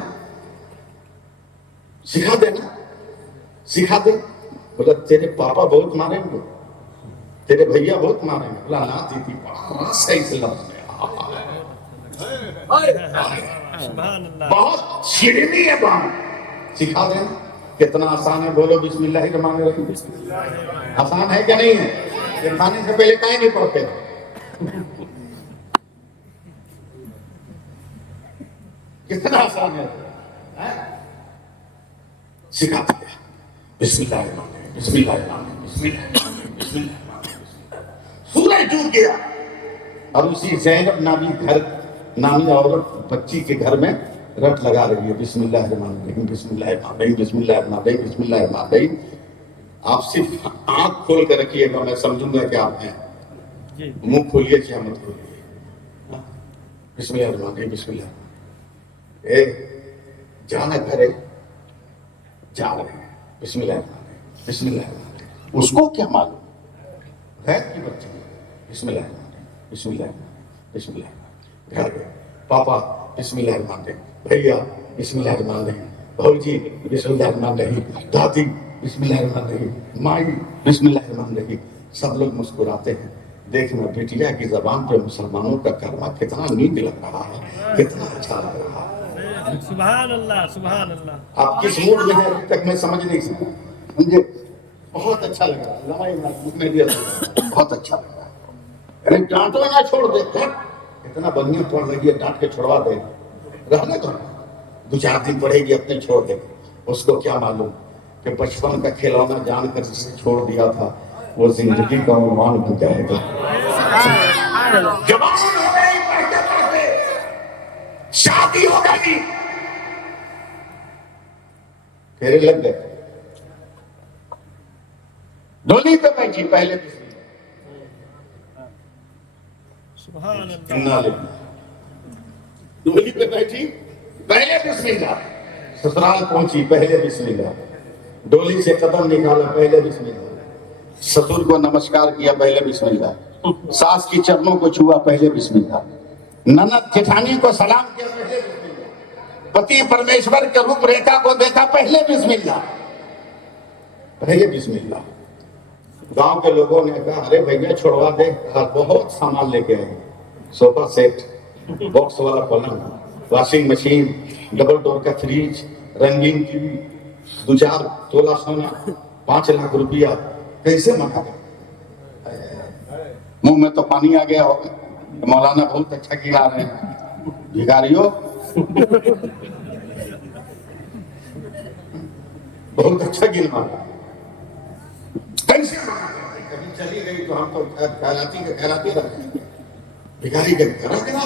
سکھا دینا، سکھا دے۔ بولا تیرے پاپا بہت ماریں گے، تیرے بھیا بہت ماریں گے۔ بولا نا دیدی بڑا صحیح لفظ ہے، سبحان اللہ. بہت شیرینی ہے بات، سکھا دینا۔ کتنا آسان ہے، بولو بسم اللہ الرحمن الرحیم، آسان ہے کہ نہیں ہے؟ یہ کھانے سے پہلے کہیں نہیں پڑھتے، کتنا آسان ہے، سکھا دیا، بسم اللہ الرحمن الرحیم، بسم اللہ الرحمن الرحیم، بسم اللہ الرحمن الرحیم، بسم اللہ الرحمن الرحیم۔ سورج ڈوب گیا اور اسی زینب نامی عورت بچی کے گھر میں رٹ لگا رہی ہے، بسم اللہ الرحمن الرحیم، بسم اللہ الرحمن الرحیم، بسم اللہ الرحمن الرحیم، بسم اللہ الرحمن الرحیم۔ آپ صرف آنکھ کھول کر رکھیے گا، میں سمجھوں گا کہ آپ ہیں، منہ کھولیے چاہے مت کھولیے، بسم اللہ الرحمن الرحیم، بسم اللہ الرحمن الرحیم۔ اے جانا گھر ہے، جا رہے ہیں، بسم اللہ الرحمن الرحیم، بسم اللہ الرحمن الرحیم۔ اس کو کیا معلوم، غیر کی بچی ہے، بسم اللہ الرحمن الرحیم، بسم اللہ الرحمن الرحیم، بسم اللہ الرحمن الرحیم۔ گھر گئے، پاپا بسم اللہ الرحمن الرحیم، بھیا بسم اللہ الرحمن الرحیم، بھوجی بسم اللہ الرحمن الرحیم، دادی بسم اللہ الرحمن الرحیم، مائی بسم اللہ الرحمن الرحیم۔ سب لوگ مسکراتے ہیں، دیکھنا بیٹیا کی زبان پہ مسلمانوں کا کلمہ کتنا نیک لگ رہا ہے، کتنا اچھا لگ رہا ہے۔ سبحان اللہ. سبحان اللہ. آپ کس موڈ میں ہیں ابھی تک میں سمجھ نہیں سکا، مجھے بہت اچھا لگا، بہت اچھا لگا۔ ارے ڈانٹو نہ، چھوڑ دے، اتنا بڑھیا پڑھ رہی ہے، ڈانٹ کے چھوڑوا دے، رہنے دو، دو چار دن پڑھے گی اپنے چھوڑ دے۔ اس کو کیا معلوم کہ بچپن کا کھلونا جان کر جسے چھوڑ دیا تھا وہ زندگی کا عنوان بن جائے گا۔ جوان ہو گئی، پڑھتے پڑھتے شادی ہو گئی، پھیرے لگ گئے، ڈولی پہ بیٹھی، پہلے سبحان اللہ. ڈولی پہ بیٹھی، پہلے بسم اللہ، سسرال پہنچی، پہلے بسم اللہ، ڈولی سے قدم نکالا، پہلے بسم اللہ، سسر کو نمسکار کیا، پہلے بسم اللہ، ساس کی چرنوں کو چھوا، پہلے بسم اللہ، نند جٹھانی کو سلام کیا، پہلے بسم اللہ، پتی پرمیشور کے روپ ریکھا کو دیکھا، پہلے بسم اللہ، پہلے بسم اللہ۔ گاؤں کے لوگوں نے کہا ارے بھیا چھوڑوا دے، بہت سامان لے کے آئے، صوفہ سیٹ، باکس والا پلنگ، واشنگ مشین، ڈبل ڈور کا فریج، رنگین ٹی وی، 2-4 تولہ سونا، 5 لاکھ روپیہ، کیسے منگا گئے؟ منہ میں تو پانی آ گیا ہوگا، مولانا بہت اچھا گرا رہے ہیں، بھکاریوں بہت اچھا گروا رہا ہے، کیسے منگا گئے؟ کبھی چلی گئی تو ہم تو خیراتی رکھتے ہیں، بھکاری کے گھر گرا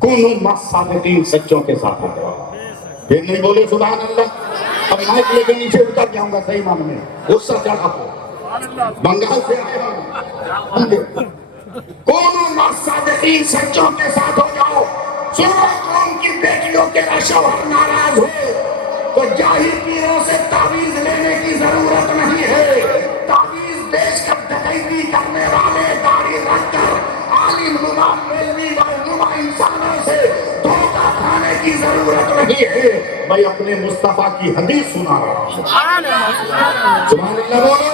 کونوا مصادقین، سچوں کے ساتھ ہو جاؤ. پھر نہیں بولے سبحان اللہ. اب مائک لے کے نیچے اتر جاؤں گا صحیح معنی میں، غصہ چڑھا ہو. بنگال سے آئے ہوں. کونوا مصادقین، سچوں کے ساتھ ہو جاؤ. سنو، قوم کی بیٹیوں کے شوہر ناراض ہو تو جاہی پیروں سے تعویذ لینے کی ضرورت نہیں ہے. تعویذ بیچ کر ڈکیتی کرنے والے داڑھی رکھ کر عالم نما مولوی نما انسانوں سے دھوکہ کھانے کی ضرورت نہیں ہے. میں اپنے مصطفیٰ کی حدیث سنا رہا ہوں. سبحان اللہ بولو.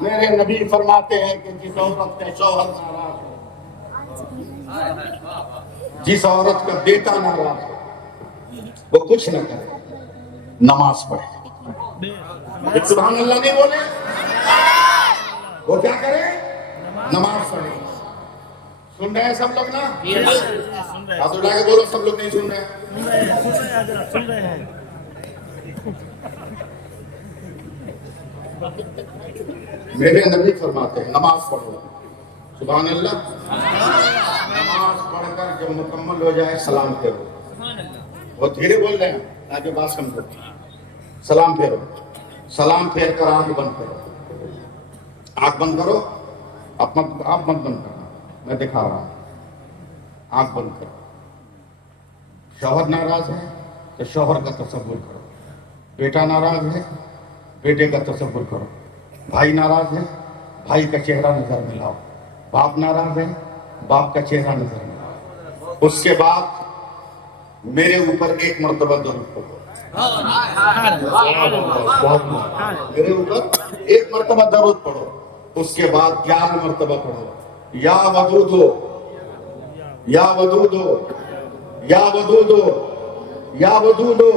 میرے نبی فرماتے ہیں کہ جس عورت کا شوہر ناراض ہو، جس عورت کا بیٹا ناراض ہو، وہ کچھ نہ کرے، نماز پڑھے. سبحان اللہ نہیں بولے؟ وہ کیا کرے؟ نماز پڑھے. سن رہے ہیں سب لوگ نا؟ ہاتھ اٹھا کے بولو سب لوگ نہیں سن رہے ہیں. سن رہے ہیں. میرے نبی فرماتے ہیں نماز پڑھو. سبحان اللہ. نماز پڑھ کر جب مکمل ہو جائے سلام پھیرو. وہ دھیرے بول رہے ہیں تاکہ بات سمجھو. سلام پھیرو. سلام پھیر کر آنکھ بند کرو. آنکھ بند کرو. آپ مت بند کرنا، میں دکھا رہا ہوں. آنکھ بند کرو. شوہر ناراض ہے تو شوہر کا تصور کرو. بیٹا ناراض ہے، بیٹے کا تصور کرو. بھائی ناراض ہے، بھائی کا چہرہ نظر میں لاؤ. باپ ناراض ہے، باپ کا چہرہ نظر میں لاؤ. اس کے بعد میرے اوپر ایک مرتبہ درود پڑھو. میرے اوپر ایک مرتبہ درود پڑھو. اس کے بعد 11 مرتبہ پڑھو یا ودودو یا ودودو یا ودودو یا ودودو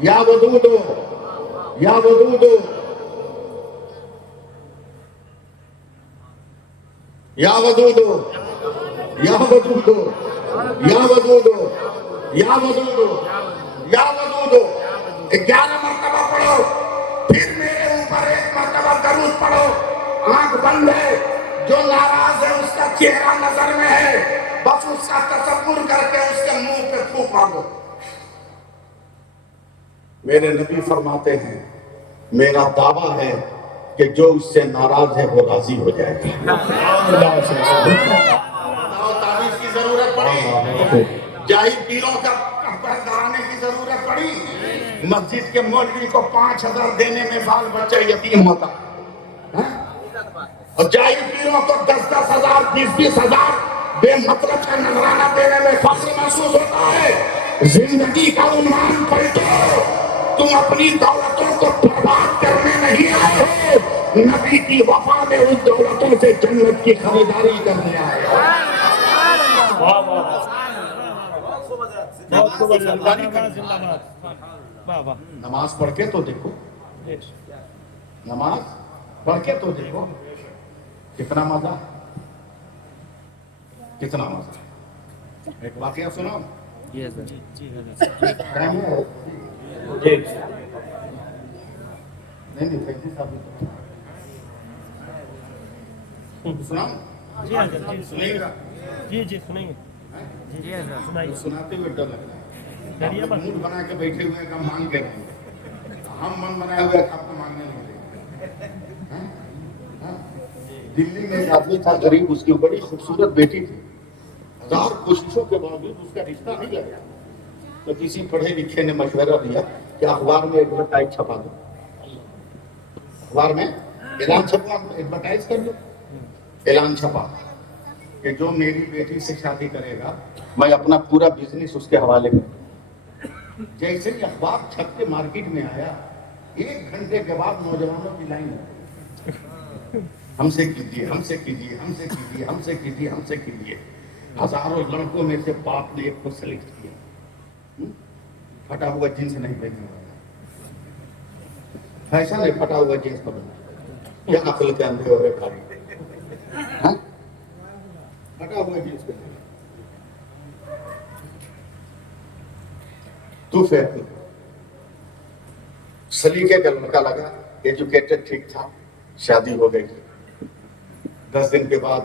یا ودودو یا ودودو یا ودودو یا ودودو یا ودودو یا ودودو یا ودودو. 11 مرتبہ پڑھو. پھر میرے اوپر ایک مرتبہ درود پڑھو. آنکھ بند ہے. جو ناراض ہے اس کا چہرہ نظر میں ہے، بس اس کا تصور کر کے اس کے منہ پہ پھونک مارو. میرے نبی فرماتے ہیں میرا دعویٰ ہے کہ جو اس سے ناراض ہے وہ راضی ہو جائے گا. تعویذ کی ضرورت پڑی، جاہی پیروں کا کرانے کی ضرورت پڑی. مسجد کے مولوی کو 5,000 دینے میں بال بچہ یتیم ہوتا، اور جاہی پیروں کو 10,000 20,000 بے مطلب کا نذرانہ دینے میں فخر محسوس ہوتا ہے. زندگی کا عنوان پلٹو. تم اپنی دولتوں کو برباد کرنے نہیں آئے ہو، نبی کی وفا میں اس دولتوں سے جنت کی خریداری کرنے آئے ہو. نماز پڑھ کے تو دیکھو، نماز پڑھ کے تو دیکھو کتنا مزہ، کتنا مزہ. ایک واقعہ سنو. ٹائم ہے؟ نہیں فیضی صاحب سناؤں؟ سنیں گا؟ جی سنیں گے. سناتے ہوئے ڈر لگ رہا ہے. موڈ بنا کے بیٹھے ہوئے کہ ہم مانگ کے رہیں گے. ہم من بنائے ہوئے آپ کو مانگنے نہیں دیں گے. دلی میں ایک آدمی تھا غریب، اس کی بڑی خوبصورت بیٹی تھی. 1000 کوششوں کے باوجود اس کا رشتہ نہیں لگا. تو کسی پڑھے لکھے نے مشورہ دیا کہ اخبار میں ایڈورٹائز چھپا دو. اخبار میں اعلان چھپا، ایڈورٹائز کر دو. اعلان چھپا کہ جو میری بیٹی سے شادی کرے گا میں اپنا پورا بزنس اس کے حوالے کروں. جیسے ہی اخبار چھپ کے مارکیٹ میں آیا، 1 گھنٹے کے بعد نوجوانوں کی لائن ہے. ہم سے کیجیے، ہم سے کیجیے، ہم سے کیجیے، ہم سے کیجیے، ہم سے کیجیے. ہزاروں لڑکوں میں سے باپ نے ایک کو سلیکٹ کیا. پھٹا ہوا جینس نہیں پہننے والا، فیشن ہے پھٹا ہوا جینس پہننا. کیا عقل کے اندھے ہو رہے بھائی؟ پھٹا ہوا جینس پہننا تو پھر سلیقے کا لڑکا لگا، ایجوکیٹڈ ٹھیک تھا. شادی ہو گئی. 10 دن کے بعد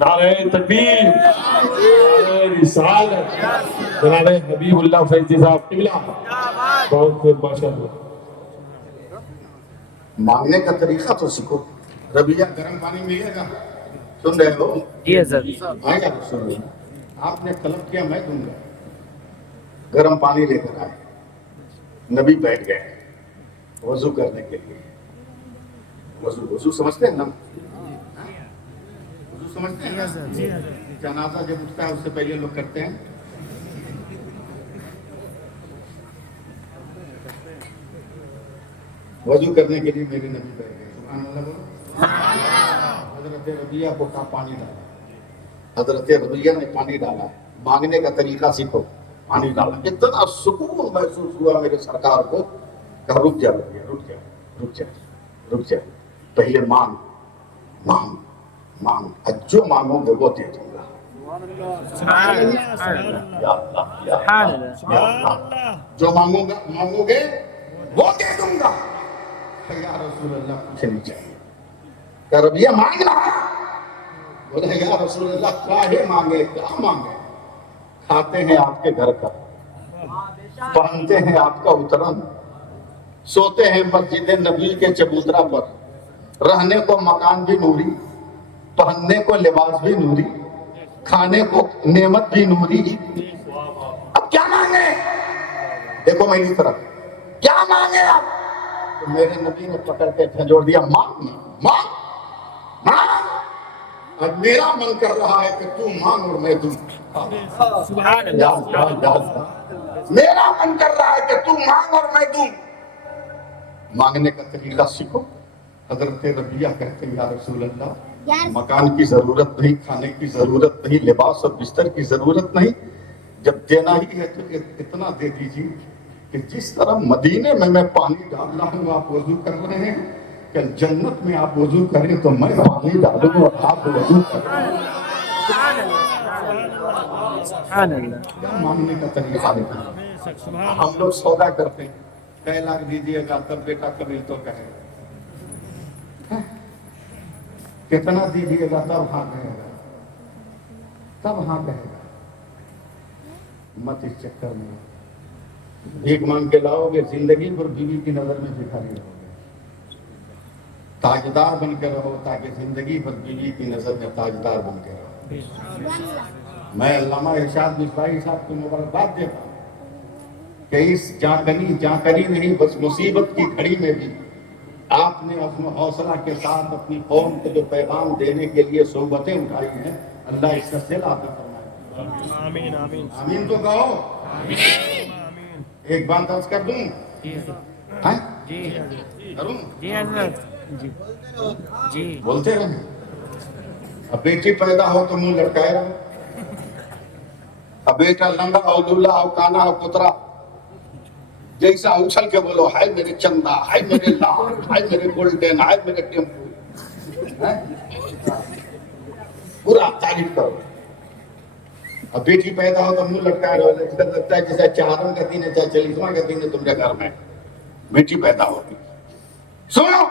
نعرہ تکبیر، نعرہ رسالت، جناب حبیب اللہ فیضی صاحب قبلہ، بہت بہت ماشاءاللہ۔ مانگنے کا طریقہ تو سیکھو۔ ربیہ گرم پانی ملے گا، سن رہے ہو؟ جی حضرت۔ آئے گا رسول اللہ، آپ نے طلب کیا میں دوں گا۔ گرم پانی لے کر آئے، نبی بیٹھ گئے وضو کرنے کے لیے۔ وضو سمجھتے ہیں نا؟ وضو سمجھتے ہیں نا؟ جنازہ جب اٹھتا ہے اس سے پہلے لوگ کرتے ہیں وضو کرنے کے لیے۔ میرے نبی بیٹھ گئے، سبحان اللہ بولو۔ حضرت ربیہ کو کہا پانی ڈالا، حضرت ربیہ نے پانی ڈالا۔ مانگنے کا طریقہ سیکھو، پانی ڈالا۔ اتنا سکون محسوس ہوا میرے سرکار کو، کہا رک جا ربیہ، رک جا رک جا رک جا، پہلے مانگ مانگ مانگ، جو مانگو گے وہ دے دوں گا۔ یا اللہ یا اللہ یا اللہ، جو مانگو گے وہ دے دوں گا۔ یا رسول اللہ کچھ نہیں چاہیے، کہ ربیہ مانگ رہا، بولے یا رسول اللہ کاہے مانگے، کیا مانگے؟ کھاتے ہیں آپ کے گھر کا، پہنتے ہیں آپ کا اترن، سوتے ہیں مسجد نبی کے چبوترا پر، رہنے کو مکان بھی نوری، پہننے کو لباس بھی نوری، کھانے کو نعمت بھی نوری، اب کیا مانگے؟ دیکھو میری طرف، کیا مانگے آپ؟ تو میرے نبی نے پکڑ کے جھنجھوڑ دیا، مانگ مانگ مانگ، اب میرا من کر رہا ہے کہ تو مانگ اور میں دوں۔ میرا من کر رہا ہے کہ تو مانگ اور میں دوں۔ مانگنے کا طریقہ سیکھو۔ حضرت ربیہ کہتے ہیں یا رسول اللہ مکان کی ضرورت نہیں، کھانے کی ضرورت نہیں، لباس اور بستر کی ضرورت نہیں، جب دینا ہی ہے تو اتنا دے دیجیے کہ جس طرح مدینے میں پانی ڈال رہا ہوں آپ وضو کر رہے ہیں، کہ جنت میں آپ وضو کریں تو میں پانی ڈالوں اور آپ وضو کریں۔ کیا مانگنے کا طریقہ ہے؟ ہم لوگ سودا کرتے ہیں، 6 لاکھ دیجیے گا تب بیٹا قبول تو کہے گا، کتنا دیجیے گا تب ہاں کہے گا، تب ہاں کہے گا۔ مت اس چکر میں بھیک مانگ کے لاؤ گے، زندگی پر بیوی کی نظر میں بھکاری رہو گے۔ تاجدار بن کے رہو تاکہ زندگی پر بیوی کی نظر میں تاجدار بن کے رہو۔ میں علامہ ارشاد مصباحی صاحب کو مبارکباد دیتا ہوں کہ اس جانکنی نہیں بس مصیبت کی گھڑی میں بھی آپ نے اپنے حوصلہ کے ساتھ اپنی قوم کو جو پیغام دینے کے لیے صحبتیں اٹھائی ہیں، اللہ اس کا صلہ عطا فرمائے۔ آمین آمین آمین تو کہو۔ ایک بات عرض کر دوں، کروں؟ جی حضرت جی بولتے رہے۔ اب بیٹی پیدا ہو تو منہ لٹکائے رہو، اب بیٹا لنگا ہو دلہا ہو کانا ہو پترا، جیسا اچھل کے بولو ہائے میرے چندہ، ہائے میرے لال، ہائے میرے گولڈن، ہائے میرے ٹیمپو، پورا تعریف کرو۔ اب بیٹی پیدا ہو تو منہ لٹکائے رہو، لگتا ہے جیسے چہارم کا دن ہے چاہے 40واں کا دن ہے تمہارے گھر میں بیٹی پیدا ہوگی۔ سنو،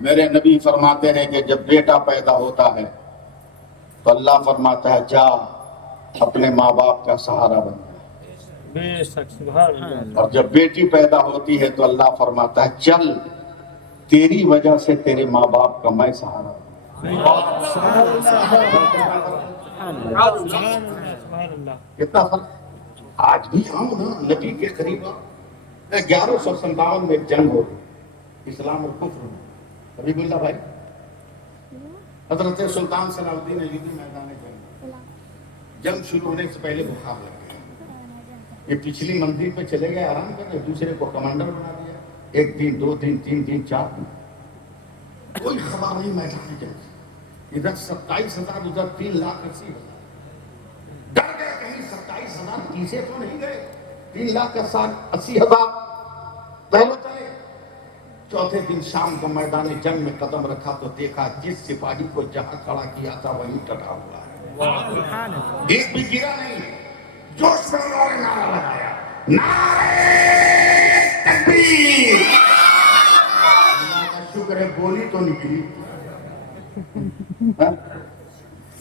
میرے نبی فرماتے ہیں کہ جب بیٹا پیدا ہوتا ہے تو اللہ فرماتا ہے جا اپنے ماں باپ کا سہارا بن جا، بے شک سبحان اللہ۔ اور جب بیٹی پیدا ہوتی ہے تو اللہ فرماتا ہے چل تیری وجہ سے تیرے ماں باپ کا میں سہارا بن۔ سبحان اللہ۔ کتنا فرق آج بھی ہم نبی کے قریب 1157 میں ایک جنگ ہو گئی اسلام اور کفر میں۔ حبیب اللہ بھائی، حضرت سلطان صلاح الدین ایوبی میدان جنگ شروع ہونے سے پہلے بخار لگ گیا، یہ پچھلی منزل پہ چلے گئے آرام کرنے، دوسرے کو کمانڈر بنا دیا، 1 دن 2 دن 3 دن 4 دن کوئی خبر نہیں میدان جنگ، ادھر 27,000 ادھر 3,80,000، ڈر گئے کہیں 27,000 پیچھے تو نہیں گئے، 3,80,000 پہلے چلے۔ چوتھے دن شام کو میدان جنگ میں قدم رکھا تو دیکھا جس سپاہی کو جہاں کھڑا کیا تھا وہیں ٹٹا ہوا ہے، ایک بھی گرا نہیں۔ جوش میں انہوں نے نعرہ لگایا، نعرہ تکبیر، اللہ کا شکر ہے گولی تو نکلی۔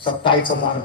27,000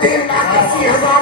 3,80,000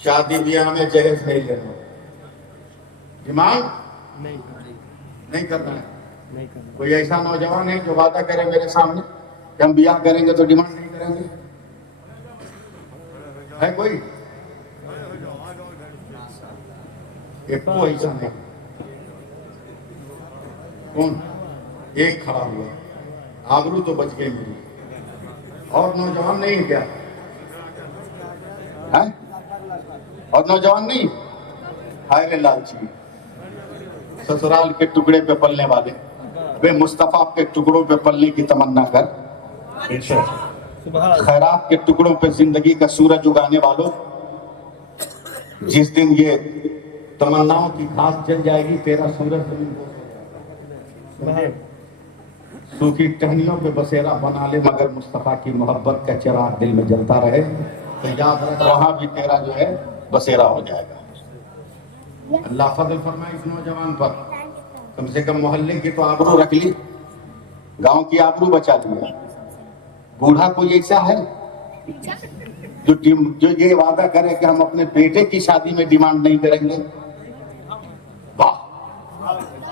شادی بیاہ میں جہیز نہیں لینا، ڈیمانڈ نہیں کرنا ہے۔ نہیں کرنا۔ کوئی ایسا نوجوان ہے جو وعدہ کرے میرے سامنے کہ ہم بیاہ کریں گے تو ڈیمانڈ نہیں کریں گے؟ ہے کوئی؟ ایک کو ایسا نہیں۔ کون؟ ایک کھڑا ہوا، آبرو تو بچ گئی میری۔ اور نوجوان نہیں کیا؟ ہے؟ اور نوجوان نہیں؟ ہائے لالچی، سسرال کے ٹکڑے پہ پلنے والے، بے مصطفیٰ کے ٹکڑوں پہ پلنے کی تمنا کر، خیرات کے ٹکڑوں پہ زندگی کا سورج اگانے والوں، جس دن یہ تمناؤں کی گھاس جل جائے گی تیرا سورج زمین کو سوکھی ٹہنیوں پہ بسیرا بنا لے، مگر مصطفیٰ کی محبت کا چراغ دل میں جلتا رہے تو یاد رکھ وہاں بھی تیرا جو ہے بسیرا ہو جائے گا۔ اللہ فضل فرمائے اس نوجوان پر، کم سے کم محلے کی تو آبرو رکھ لی، گاؤں کی آبرو بچا لی۔ بوڑھا کوئی ایسا ہے جو یہ وعدہ کرے کہ ہم اپنے بیٹے کی شادی میں ڈیمانڈ نہیں کریں گے؟ واہ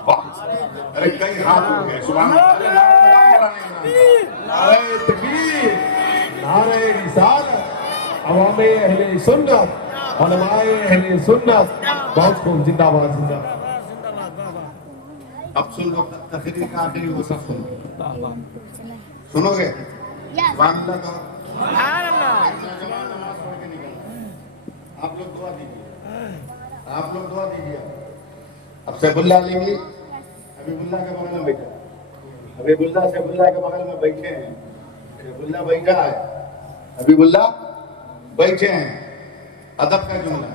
واہ، ارے کئی ہاتھ ہو گئے، سبحان اللہ، نعرہ تکبیر، نعرہ رسالت، عوام اہل سنت، علماء اہل سنت، بہت خوب، زندہ باد زندہ باد۔ اب سن لو تقریر کا آخری وہ سب سنو گے؟ سبحان اللہ کا آپ لوگ دعا دیجیے، آپ لوگ دعا دیجیے۔ اب سیف اللہ لیں گے، حبیب اللہ کے بغل میں بیٹھا، حبیب اللہ سیف اللہ کے بغل میں بیٹھے ہیں، سیف اللہ بیٹھا ہے، حبیب اللہ بیٹھے ہیں۔ ادب کا جملہ،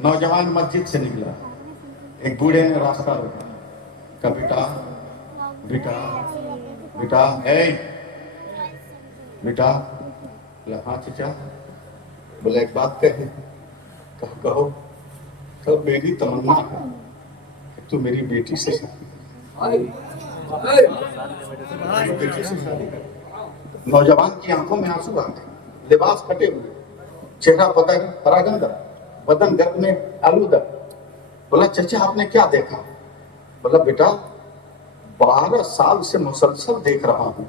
نوجوان مسجد سے نکلا، ایک بوڑھے نے راستہ روکا، کہا بیٹا بیٹا بیٹا ہے بیٹا، بولا ہاں چچا، بولا ایک بات کہے، کہو، کہ میری تمنا ہے کہ تو میری بیٹی سے شادی کر۔ نوجوان کی آنکھوں میں آنسو آ گئے، لباس پھٹے ہوئے، چہرہ پراگندہ، بدن گرد میں آلودہ۔ بولا چچا آپ نے کیا دیکھا؟ بولا بیٹا 12 سال سے مسلسل دیکھ رہا ہوں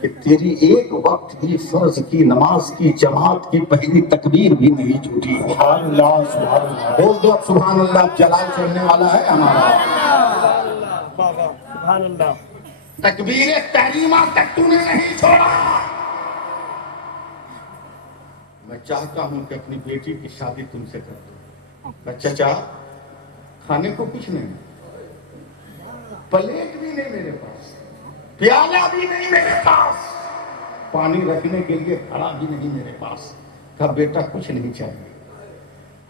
کہ تیری ایک وقت بھی فرض کی نماز کی جماعت کی پہلی تکبیر بھی نہیں چھوٹی۔ سبحان اللہ، سبحان اللہ، بول دو اب سبحان اللہ، جلال چڑھنے والا ہے ہمارا۔ سبحان اللہ، تکبیر تحریمہ تک تو نے نہیں چھوڑا۔ میں چاہتا ہوں کہ اپنی بیٹی کی شادی تم سے کر دوں۔ میں چچا کھانے کو کچھ نہیں، پلیٹ بھی نہیں میرے پاس، پیالہ بھی نہیں میرے پاس، پانی رکھنے کے لیے گھڑا بھی نہیں میرے پاس۔ کہا بیٹا کچھ نہیں چاہیے،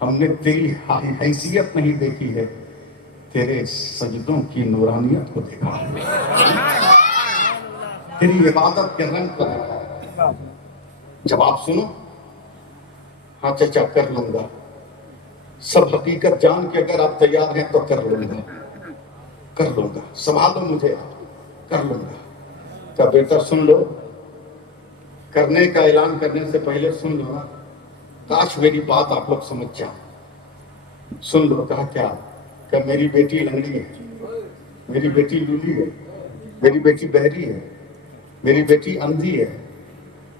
ہم نے تیری حیثیت نہیں دیکھی ہے، تیرے سجدوں کی نورانیت کو دیکھا ہے، تیری عبادت کے رنگ کو دیکھا ہے۔ جواب سنو، ہاں چچا کر لوں گا، سب حقیقت جان کے اگر آپ تیار ہیں تو کر لوں گا، کر لوں گا، سنبھالو مجھے، کر لوں گا۔ کہ بیٹا سن لو، کرنے کا اعلان کرنے سے پہلے سن لو نا، کاش میری بات آپ لوگ سمجھ جاؤ، سن لو۔ کہا کیا؟ کہ میری بیٹی لنگڑی ہے، میری بیٹی لولی ہے، میری بیٹی بہری ہے، میری بیٹی اندھی ہے،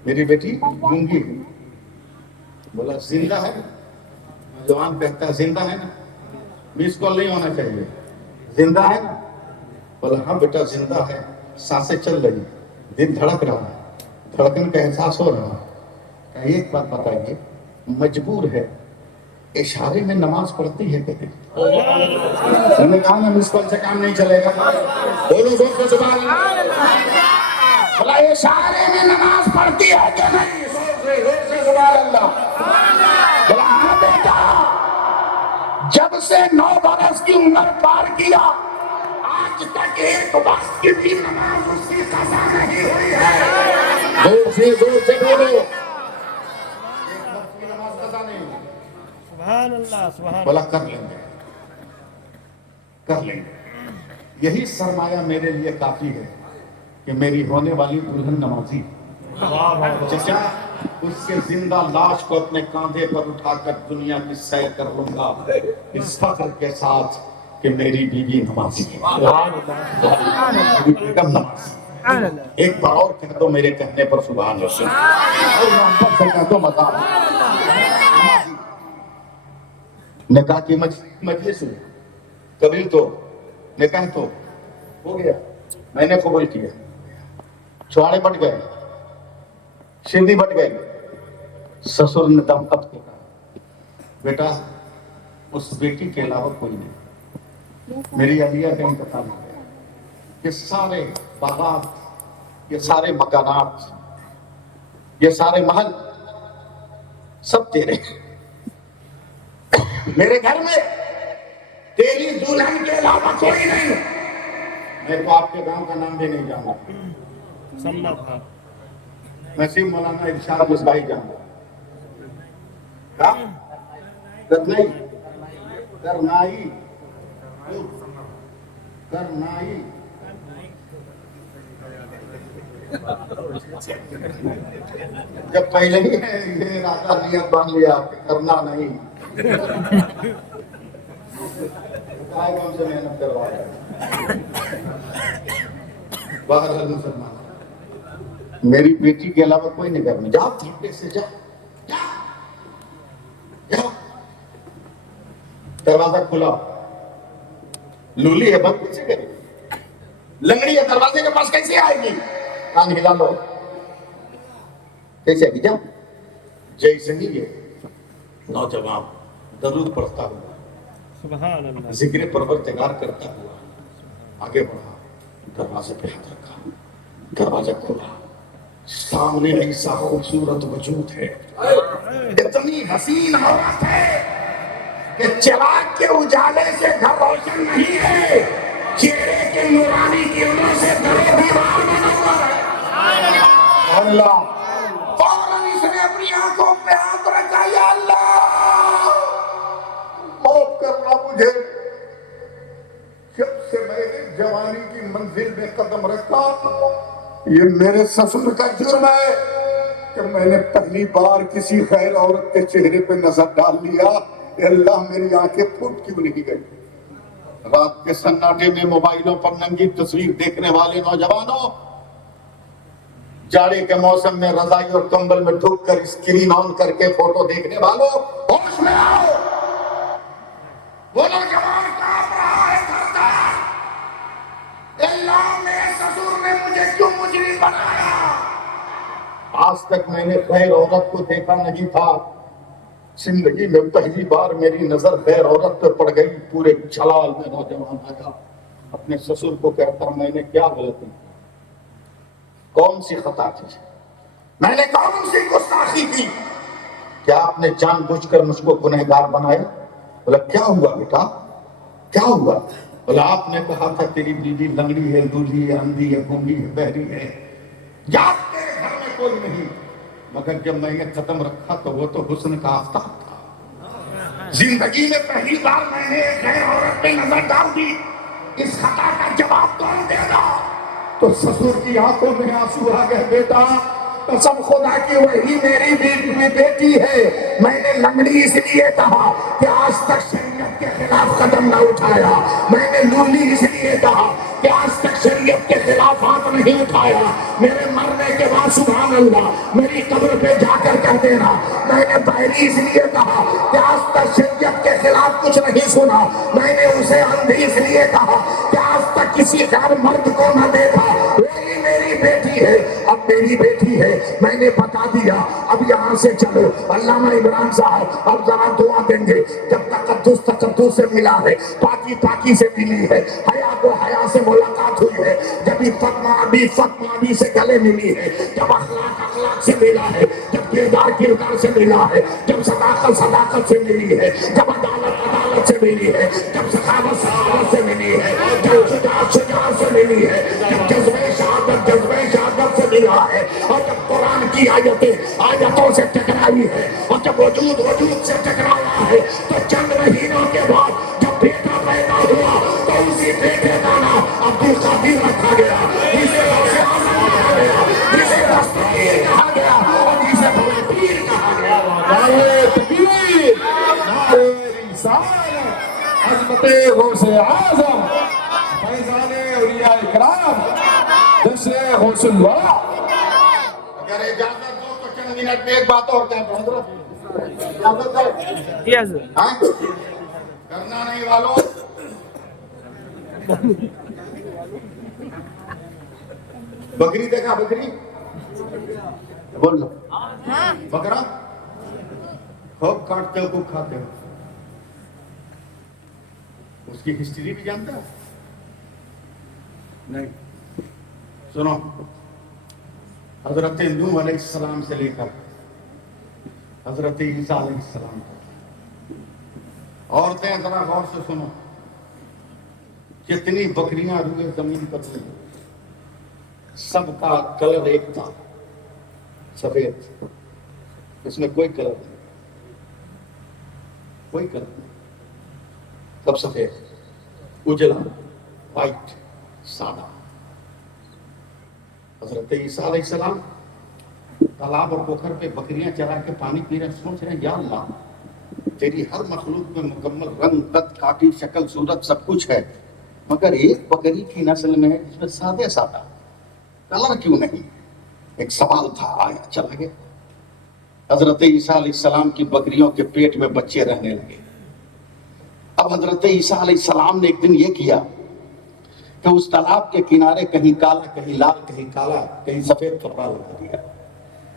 میری بیٹی گونگی ہے۔ بولا زندہ ہے؟ جوان کہتا ہے زندہ ہے نا، مس کال نہیں ہونا چاہیے، زندہ ہے نا؟ بولا ہاں بیٹا زندہ ہے، سانسیں چل رہی، دل دھڑک رہا ہے، دھڑکن کا احساس ہو رہا ہے۔ ایک بات بتائیے، مجبور ہے، اشارے میں نماز پڑھتی ہے کہتے ہیں؟ نے کہا نا مس کال سے کام نہیں چلے گا، بولو زور سے سبحان اللہ۔ بولا اشارے میں نماز پڑھتی ہے کہ نہیں؟ زور سے سبحان اللہ۔ بولا ہاں بیٹا، جب سے 9 برس کی عمر پار کیا آج تک ایک وقت کی بھی نماز اس کی قضا نہیں ہوئی ہے۔ زور سے بولو، ایک وقت کی نماز قضا نہیں ہوئی۔ سبحان اللہ، سبحان بولا کر لیں گے، کر لیں گے، یہی سرمایہ میرے لیے کافی ہے کہ میری ہونے والی دلہن نمازی چچا اس کے زندہ لاش کو اپنے کاندھے پر اٹھا کر دنیا کی سیر کر لوں گا اس فخر کے ساتھ کہ میری بیوی نمازی ہے، میری بیگم نمازی ہے۔ ایک بار اور کہہ دو میرے کہنے پر سبحان اللہ، اور محبت سے کہہ دو مزہ نمازی۔ نکاح کی مجلس ہوئی، قبیل تو نکاح تو ہو گیا، میں نے قبول کیا، چھوڑے بٹ گئے، شیردی بٹ گئی، سسر نے دم اب کے کہا بیٹا اس بیٹی کے علاوہ کوئی نہیں، میری علیہ کا انتقال ہو گیا، یہ سارے باغات، یہ سارے مکانات، یہ سارے محل سب تیرے ہیں، میرے گھر میں تیری دلہن کے علاوہ کوئی نہیں، میں تو آپ کے گاؤں کا نام بھی نہیں جانتا، سمنا تھا میں صرف مولانا ارشاد مصباحی جانتا ہوں۔ کرنائی کرنائی کرنائی جب پہلے ہی یہ ارادہ نیت باندھ لیا کہ کرنا نہیں، کائے ہم سے محنت کروایا، بہرحال مسلمان میری بیٹی کے علاوہ کوئی نہیں گھر میں، جاؤ دھیرے سے جاؤ جاؤ، دروازہ کھلا، لولی ہے بند کیسے کرے گی، لنگڑی ہے دروازے کے پاس کیسے آئے گی، کان ہلا لو کیسے آئے گی، جاؤ۔ جیسے ہی یہ نوجوان درود پڑھتا ہوا، سبحان اللہ ذکر پروردگار کرتا ہوا آگے بڑھا، دروازے پہ ہاتھ رکھا، دروازہ کھولا، سامنے ایسا خوبصورت وجود ہے، اتنی حسین عورت ہے کہ چراغ کے اجالے سے گھر روشن نہیں ہے، چہرے کے نورانی کرنوں سے در و دیوار منور ہے۔ اللہ فوراً اس نے اپنی آنکھوں پہ ہاتھ رکھا، یا اللہ معاف کرنا مجھے، جب سے میں نے جوانی کی منزل میں قدم رکھا یہ میرے سسر کا جرم ہے کہ میں نے پہلی بار کسی غیر عورت کے چہرے پہ نظر ڈال لیا، اے اللہ میری آنکھیں پھوٹ کیوں نہیں گئی۔ رات کے سناٹے میں موبائلوں پر ننگی تصویر دیکھنے والے نوجوانوں، جاڑے کے موسم میں رضائی اور کمبل میں ڈوب کر اسکرین آن کر کے فوٹو دیکھنے والوں، ہوش میں آؤ، وہ نوجوان کہاں رہا ہے کرتا ہے، اللہ میرے سسر نے مجھے کیوں مجرم بنایا، آج تک میں نے غیر عورت کو دیکھا نہیں تھا، زندگی میں پہلی بار میری نظر غیر عورت پہ پڑ گئی، پورے جلال میں نوجوان آیا، اپنے سسر کو کہتا میں نے کیا غلطی کی، کون سی خطا کی، میں نے کون سی گستاخی کی، کیا آپ نے جان بوجھ کر مجھ کو گنہگار بنایا؟ بولا کیا ہوا بیٹا کیا ہوا؟ بولا آپ نے کہا تھا تیری بیوی لنگڑی ہے، لولی ہے، اندھی ہے، گونگی ہے، بہری ہے، جب تیرے گھر میں کوئی نہیں، مگر جب میں نے قدم رکھا تو وہ تو حسن کا آفتاب تھا، زندگی میں پہلی بار میں نے ایک غیر عورت پہ نظر ڈال دی، اس خطا کا جواب کون دے گا؟ تو سسر کی آنکھوں میں آنسو آ گئے، بیٹا قسم خدا کی وہی میری بیٹی ہے، میں نے لنگڑی اس لیے کہا کہ آج تک شریعت کے خلاف قدم نہ اٹھایا، میں نے لولی اس لیے کہا کہ آج تک شریعت کے خلاف ہاتھ نہیں اٹھایا، میرے مرنے کے بعد سبحان اللہ میری قبر پہ جا کر کہہ دینا، میں نے بہری اس لیے کہا کہ آج تک شریعت کے خلاف کچھ نہیں سنا، میں نے اسے اندھی اس لیے کہا کہ آج تک کسی غیر مرد کو نہ دیکھا، وہی میری بیٹی ہے، اب میری بیٹی ہے، میں نے بتا دیا، اب یہاں سے چلو۔ علامہ عمران صاحب اب ذرا دعا دیں گے، جب تقدس سے ملا ہے، پاکی سے ملی ہے، حیا کو حیا سے ملاقات ہوئی ہے، جب فتمہ سے گلے ملی ہے، جب اخلاق سے ملا ہے، جب کردار سے ملا ہے، جب صداقت سے ملی ہے، جب عدالت سے ملی ہے، جب سخاوت سے ملی ہے، جب شجاعت سے ملی ہے، جب جذبہ شہادت سے ملا ہے، اور جب قرآن کی آیتوں سے ٹکرائی ہے، اور جب وجود سے ٹکرایا ہے، تو چند مہینوں کے بعد جب بیٹا پیدا ہوا تو اسی بیٹے کا نام عبدالقادر رکھا گیا، جسے غوث اعظم رکھا گیا، جسے دستگیر اعظم فیضان اولیاء کرام جشن غوث الورا. اگر اجازت دو تو چند منٹ میں ایک بات اور کہتا ہوں حضرت. اجازت ہے؟ Yes. ہاں؟ کرنا نہیں والوں. بکری دیکھا بکری؟ بول لو. بکرا خوب کاٹتے ہو خوب کھاتے ہو. اس کی ہسٹری بھی جانتا ہے؟ نہیں. سنو، حضرت نوح علیہ السلام سے لے کر حضرت عیسیٰ علیہ السلام تک. عورتیں ذرا غور سے سنو، جتنی بکریاں روئے زمین پر تھیں سب کا کلر ایک تھا، سفید. اس میں کوئی کلر نہیں، کوئی کلر نہیں، سب سفید، اجلا، وائٹ، سادہ. حضرت عیسیٰ علیہ السلام تالاب اور پوکھر پہ بکریاں چرا کے پانی پی رہے، سوچ رہے ہیں یا اللہ تیری ہر مخلوق میں مکمل رنگ، قد، کاٹی، شکل، صورت سب کچھ ہے، مگر ایک بکری کی نسل میں ہے جس میں سادہ سادہ کلر کیوں نہیں؟ ایک سوال تھا، آیا چلا گیا. حضرت عیسیٰ علیہ السلام کی بکریوں کے پیٹ میں بچے رہنے لگے. اب حضرت عیسیٰ علیہ السلام نے ایک دن یہ کیا کہ اس تالاب کے کنارے کہیں کالا، کہیں لال، کہیں کالا، کہیں سفید کپڑا لگا دیا.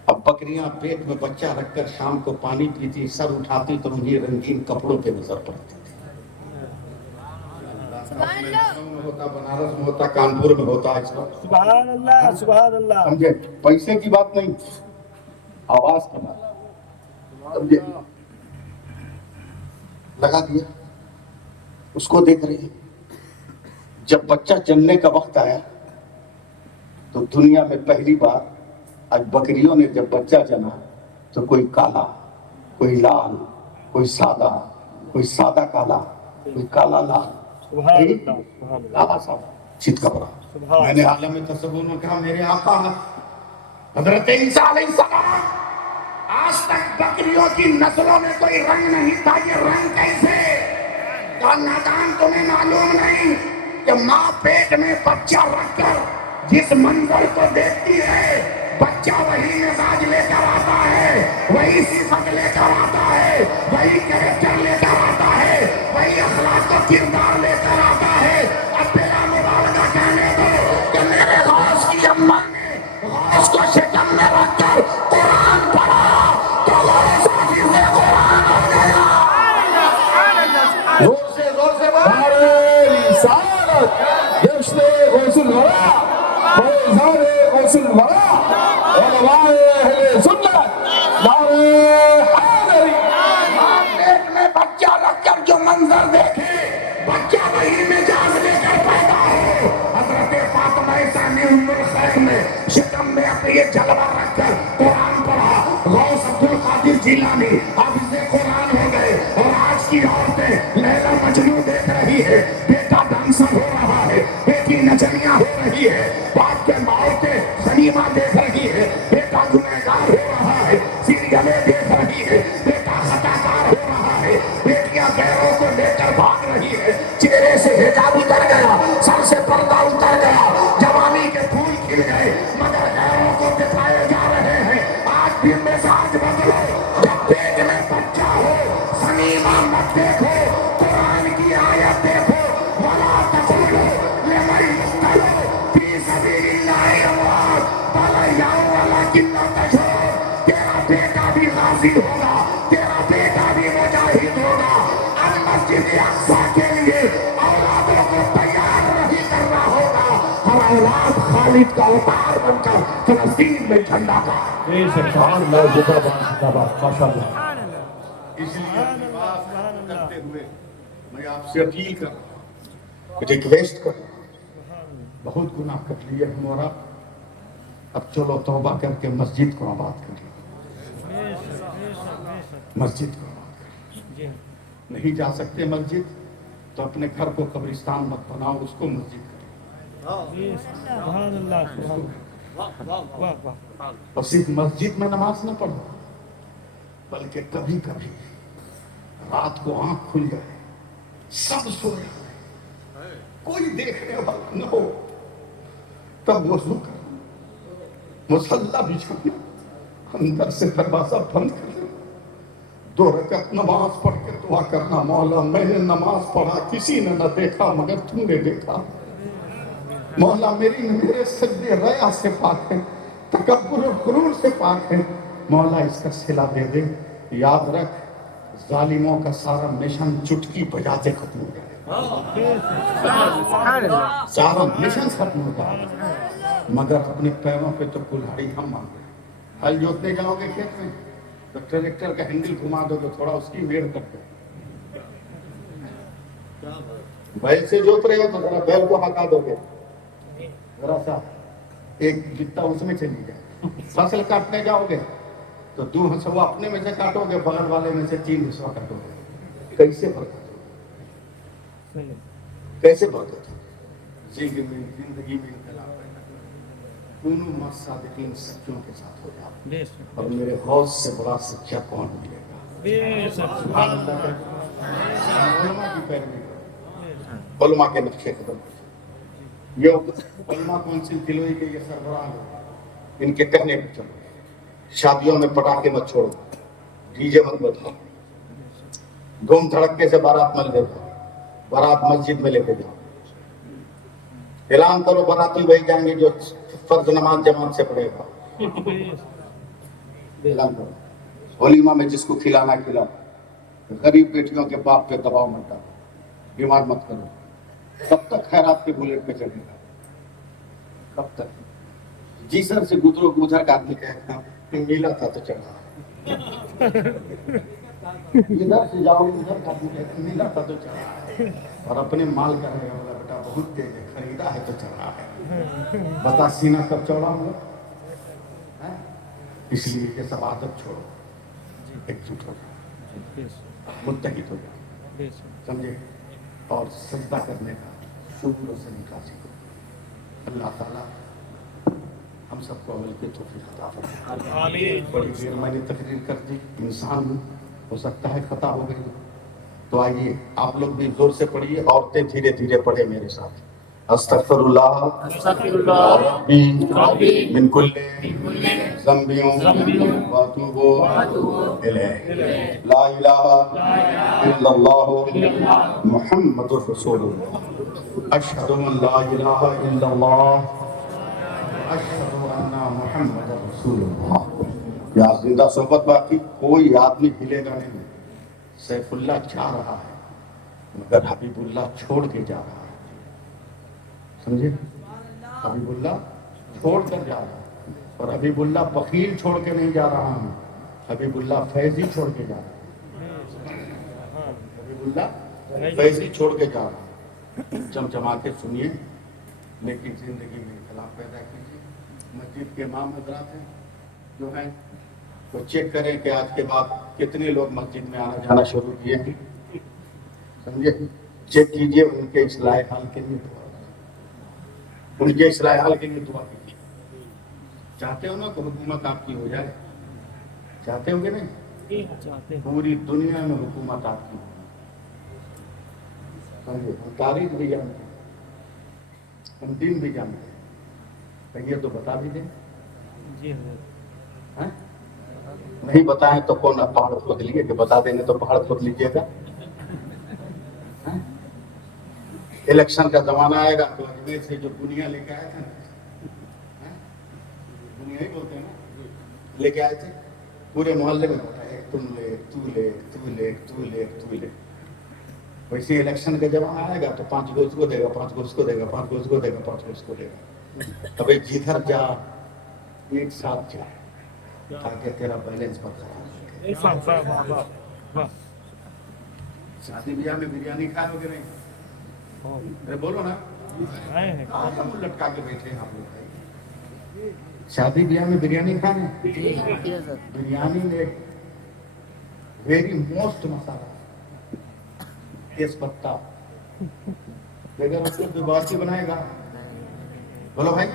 اب بکریاں پیٹ میں بچہ رکھ کر شام کو پانی پیتی، سر اٹھاتی تو انہیں رنگین کپڑوں پہ نظر پڑتی تھی. ہوتا بنارس میں ہوتا، کانپور میں ہوتا. اس وقت سبحان اللہ سبحان اللہ. سمجھے؟ پیسے کی بات نہیں، آواز کی بات. سمجھے؟ لگا دیا. اس کو دیکھ رہی ہے. جب بچہ جننے کا وقت آیا تو دنیا میں پہلی بار آج بکریوں نے جب بچہ جنا تو کوئی کالا، کوئی لال، کوئی سادہ کالا، کوئی کالا لال، سبحان اللہ سبحان اللہ. کالا سادہ، چت کپڑا. میں نے عالم تصور میں کہا میرے آقا حضرت عیسیٰ علیہ السلام، آج تک بکریوں کی نسلوں میں کوئی رنگ نہیں تھا، یہ رنگ کیسے؟ کہا نادان تمہیں معلوم نہیں کہ ماں پیٹ میں بچہ رکھ کر جس منظر کو دیکھتی ہے بچہ وہی مزاج لے کر آتا ہے، وہی صفت لے کر آتا ہے، وہی کریکٹر لے کر آتا ہے، وہی اخلاق و کردار لے کر آتا ہے. اب بلا مبالغہ کہنے دو کہ میرے غوث کی اماں نے غوث کو شکم میں رکھ کر قرآن پڑھا تو غوث حافظ قرآن ہو گیا. زور سے نعرہ رسالت جشن غوث الورا فیضان غوث الورا علماء اہل سنت. نعرہ حیدری. پیٹ میں بچہ رکھ کر جو منظر دیکھے بچہ وہی مزاج لے کر پیدا ہو. حضرت فاطمہ ثانی ام الخیر نے شکم میں اپنے یہ جلوہ رکھ کر قرآن پڑھا. غوث عبد القادر جیلانی حافظ قرآن ہو گئے. اور آج کی عورتیں لیلا مجنوں دیکھ رہی ہے، بیٹا ڈانسر ہو رہا ہے، بیٹی نچنیاں ہو رہی ہے، باپ کے عورتیں غنیمہ دیکھ رہی ہے، بیٹا گنہگار ہو رہا ہے، سیریلیں دیکھ رہی ہے، بیٹا خطاکار ہو رہا ہے، بیٹیاں غیروں کو لے کر بھاگ رہی ہے. چہرے سے حجاب اتر گیا، سر سے پردہ اتر گیا، جوانی کے پھول کھل گئے، مگر غیروں کو دکھائے جا رہے ہیں. آج بھی مزاج بدلو. جب پیٹ میں بچہ ہو سنیما مت دیکھو، قرآن کی آیت دیکھو. ولا تقولوا لمن يقتل في سبيل الله اموات بل احياء ولكن لا تشعرون. تیرا بیٹا بھی غازی ہوگا، تیرا بیٹا بھی مجاہد ہوگا. اب مسجد اقصی کے لیے اولادوں کو تیار نہیں کرنا ہوگا. ہر اولاد خالد کا اوتار بن کر فلسطین میں جھنڈا گاڑے. بے شک سبحان اللہ زندہ باد ماشاء اللہ. اس لیے بات کرتے ہوئے میں آپ سے اپیل کر رہا ہوں، ریکویسٹ کر رہا ہوں. بہت گناہ کر لیے ہم اور آپ. اب چلو توبہ کر کے مسجد کو آباد کر لیں. مسجد کو آباد کر لیں. نہیں جا سکتے مسجد تو اپنے گھر کو قبرستان مت بناؤ، اس کو مسجد کرو. سبحان اللہ سبحان اللہ. واہ واہ. اور صرف مسجد میں نماز نہ پڑھو، بلکہ کبھی کبھی رات کو آنکھ کھل جائے، سب سو جائے، کوئی دیکھنے والا نہ ہو، تب وضو کرنا، مصلی بچھانا، اندر سے دروازہ بند کرنا، 2 رکعت نماز پڑھ کے دعا کرنا، مولا میں نے نماز پڑھا، کسی نے نہ دیکھا مگر تم نے دیکھا، مولا میرے سجدے ریا سے پاک ہیں، تکبر اور غرور سے پاک ہیں، مولا اس کا صلہ دے دے۔ یاد رکھ ظالموں کا سارا مشن چٹکی بجاتے ختم ہو جائے، سارا مشن ختم ہو جائے، مگر اپنے پیروں پہ تو کلہاڑی ہم مانگے۔ ہل جوتنے جاؤ گے کھیت میں تو ٹریکٹر کا ہینڈل گھما دو گے، تھوڑا اس کی میڑ کر دو، بیل سے جوت رہے ہو تو ذرا بیل کو ہٹا دو گے، ذرا سا ایک بتا اس میں چلی جائے۔ فصل کاٹنے جاؤ گے تو 2 حصہ اپنے میں سے کاٹو گے، بغل والے میں سے 3 حصہ کاٹو گے، کیسے برکت ہوگی؟ کیسے برکت ہوگی؟ زندگی میں انقلاب پیدا کرو، کونوا مع الصادقین، سچوں کے ساتھ ہو جاؤ، اور میرے غوث سے بڑا سچا کون ملے گا؟ سبحان اللہ کا علماء کی پیروی کرو، علماء کے نقشے قدم کرو۔ یہ علماء کونسل کلوئی کے یہ سربراہ ہیں، ان کے کہنے پر چلو، شادیوں میں پٹاخے مت چھوڑو، ڈی جے مت بجاؤ، دھوم دھڑکے سے بارات مت لے جاؤ، بارات مسجد میں لے کے جاؤ، اعلان کرو باراتی وہی جائیں گے جو فرض نماز جماعت سے پڑھے گا، اعلان کرو، ولیمہ میں جس کو کھلانا کھلاؤ، غریب بیٹیوں کے باپ پہ دباؤ مت ڈالو، بیمار مت کرو، کب تک خیرات کے بلیٹ پہ چڑھے گا؟ کب تک؟ جی سر سے گزرو گزر کا آدمی کہتا کہ میلا تھا تو چڑھا، ادھر سے جاؤ ادھر کا آدمی کہتا میلا تھا تو چڑھا، اور اپنے مال کا رہے گا، بولا بیٹا بہت تیز ہے، خریدا ہے تو چڑھا ہے، بتا سینہ کب چوڑا ہوگا؟ اس لیے یہ سب عادت چھوڑو، ایک جٹ ہو جاؤ، متحد ہو جاؤ، سمجھے، اور سجدہ کرنے کا شکر و سلیقہ سیکھو۔ اللہ تعالیٰ ہم سب کو عمل کی توفیق عطا فرمائے۔ بڑی دیر میں نے تقریر کر دی، انسان ہوں، ہو سکتا ہے خطا ہو گئی، تو آئیے آپ لوگ بھی زور سے پڑھیے، عورتیں دھیرے دھیرے پڑھیں میرے ساتھ۔ استغفر اللہ ربی من کل ذنب واتوب الیہ، لا الہ الا اللہ محمد رسول اللہ، اشہد ان لا الہ الا اللہ، اشہد ان محمد رسول اللہ۔ یا زندہ صحبت باقی، کوئی آدمی ہلے گا نہیں۔ سیف اللہ جا رہا ہے مگر حبیب اللہ چھوڑ کے جا رہا ہے، سمجھے، حبیب اللہ چھوڑ کر جا رہا ہے، اور حبیب اللہ بخیل چھوڑ کے نہیں جا رہا ہوں، حبیب اللہ فیضی چھوڑ کے جا رہا ہے، حبیب اللہ فیضی چھوڑ کے جا رہا ہے۔ جمجما کے سنیے، لیکن زندگی میں انقلاب پیدا کیجیے۔ مسجد کے امام حضرات ہیں جو ہیں وہ چیک کریں کہ آج کے بعد کتنے لوگ مسجد میں آنا جانا شروع کیے ہیں، سمجھے، چیک کیجیے، ان کے اصلاح حال کے لیے دعا، ان کے اصلاح حال کے لیے دعا کیجیے۔ چاہتے ہو نا کہ حکومت آپ کی ہو جائے؟ چاہتے ہو کہ نہیں؟ پوری دنیا میں حکومت آپ کی، سمجھے، ہم تاریخ بھی جانتے ہیں، ہم دین بھی جانتے ہیں، کہیے تو بتا دیجیے۔ نہیں بتائیں تو کون پہاڑ کھود لیے، کہ بتا دیں گے تو پہاڑ کھود لیجیے گا۔ الیکشن کا زمانہ آئے گا تو اجمیر سے جو دنیا لے کے آئے تھے نا، دنیا ہی بولتے ہیں نا، لے کے آئے تھے، پورے محلے میں ہوتا ہے، تم لے تو لے تو لے تو لے تو لے، ویسے الیکشن کا زمانہ آئے گا تو 5 گو اس کو دے گا، 5 گو اس کو دے گا، 5 گو اس کو دے گا، 5 گو اس کو دے گا۔ ابھی جدھر جا ایک ساتھ جا تاکہ تیرا بیلنس برقرار رہے۔ شادی بیاہ میں بریانی کھائے ہو کہ نہیں؟ ارے بولو نا، ہم لٹکا کے بیٹھے ہیں آپ لوگ، شادی بیاہ میں بریانی کھائیں؟ بریانی میں ایک ویری موسٹ مسالہ تیز پتہ، اگر اس کو باورچی بنائے گا، بولو بھائی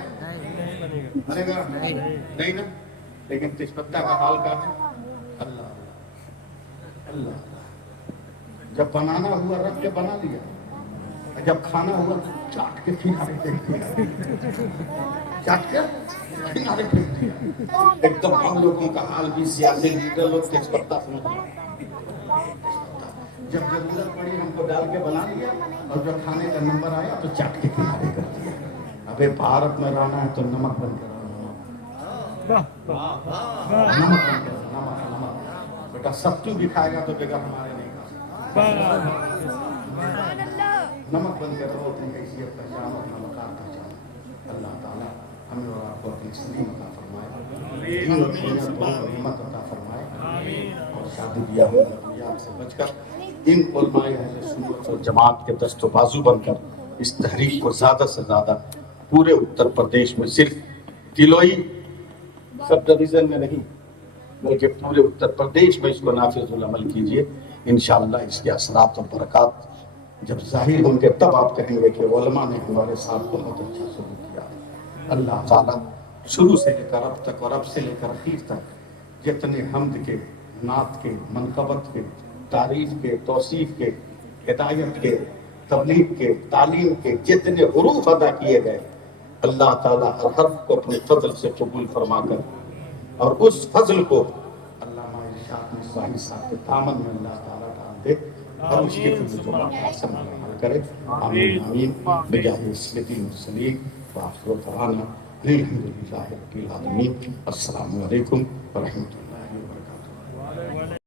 بنے گا نہیں نا، لیکن تیز پتہ کا حال کیا ہے؟ اللہ اللہ، جب بنانا ہوا رکھ کے بنا لیا، جب کھانا ہوا تو چاٹ کے کنارے پھینک دیا، چاٹ کے کنارے پھینک دیا۔ ایک تو ہم لوگوں کا حال بھی سیاسی لیڈر لوگ تیز پتہ سمجھ، جب ضرورت پڑی ہم کو ڈال کے بنا لیا، اور جب کھانے کا نمبر آیا تو چاٹ کے کنارے کر دیا۔ ابے بھارت میں رہنا ہے تو نمک بند کرو، نمک بند کرو، نمک۔ بیٹا ستو بھی کھائے گا تو بغیر ہمارے نہیں کھا سکتا۔ نمک بند کرو، اپنی حیثیت پہچانو، اپنا مقام پہچانو۔ اللہ تعالیٰ ہمیں اور آپ کو اپنی سلیم عطا فرمائے، دین اور دنیا دونوں نعمت عطا فرمائے، اور شادی بیاہ میں ضروریات سے بچ کر ان علماء اہل سنت و جماعت کے دست و بازو بن کر اس تحریک کو زیادہ سے زیادہ پورے اتر پردیش میں، صرف کلوئی سب ڈویژن میں نہیں بلکہ پورے اتر پردیش میں اس کو نافذ العمل کیجئے۔ انشاءاللہ اس کے اثرات و برکات جب ظاہر ہوں گے تب آپ کہیں گے کہ علماء نے ہمارے ساتھ بہت اچھا سلوک کیا۔ اللہ تعالیٰ شروع سے لے کر اب تک اور اب سے لے کر اخیر تک جتنے حمد کے، نعت کے، منقبت کے، تعریف کے، توصیف کے، ہدایت کے، تبلیغ کے، تعلیم کے جتنے حروف ادا کیے گئے، اللہ تعالیٰ ہر حرف کو اپنے فضل سے قبول فرما کر، اور اس فضل کو علامہ ارشاد مصباحی صاحب کے دامن میں اللہ تعالیٰ ڈال دے، اور اس کے فضل کو حاصل عمل کرے۔ آمین آمین بجاہ النبی المرسلین وآخر دعوانا الحمدللہ رب العالمین۔ السلام علیکم ورحمۃ اللہ۔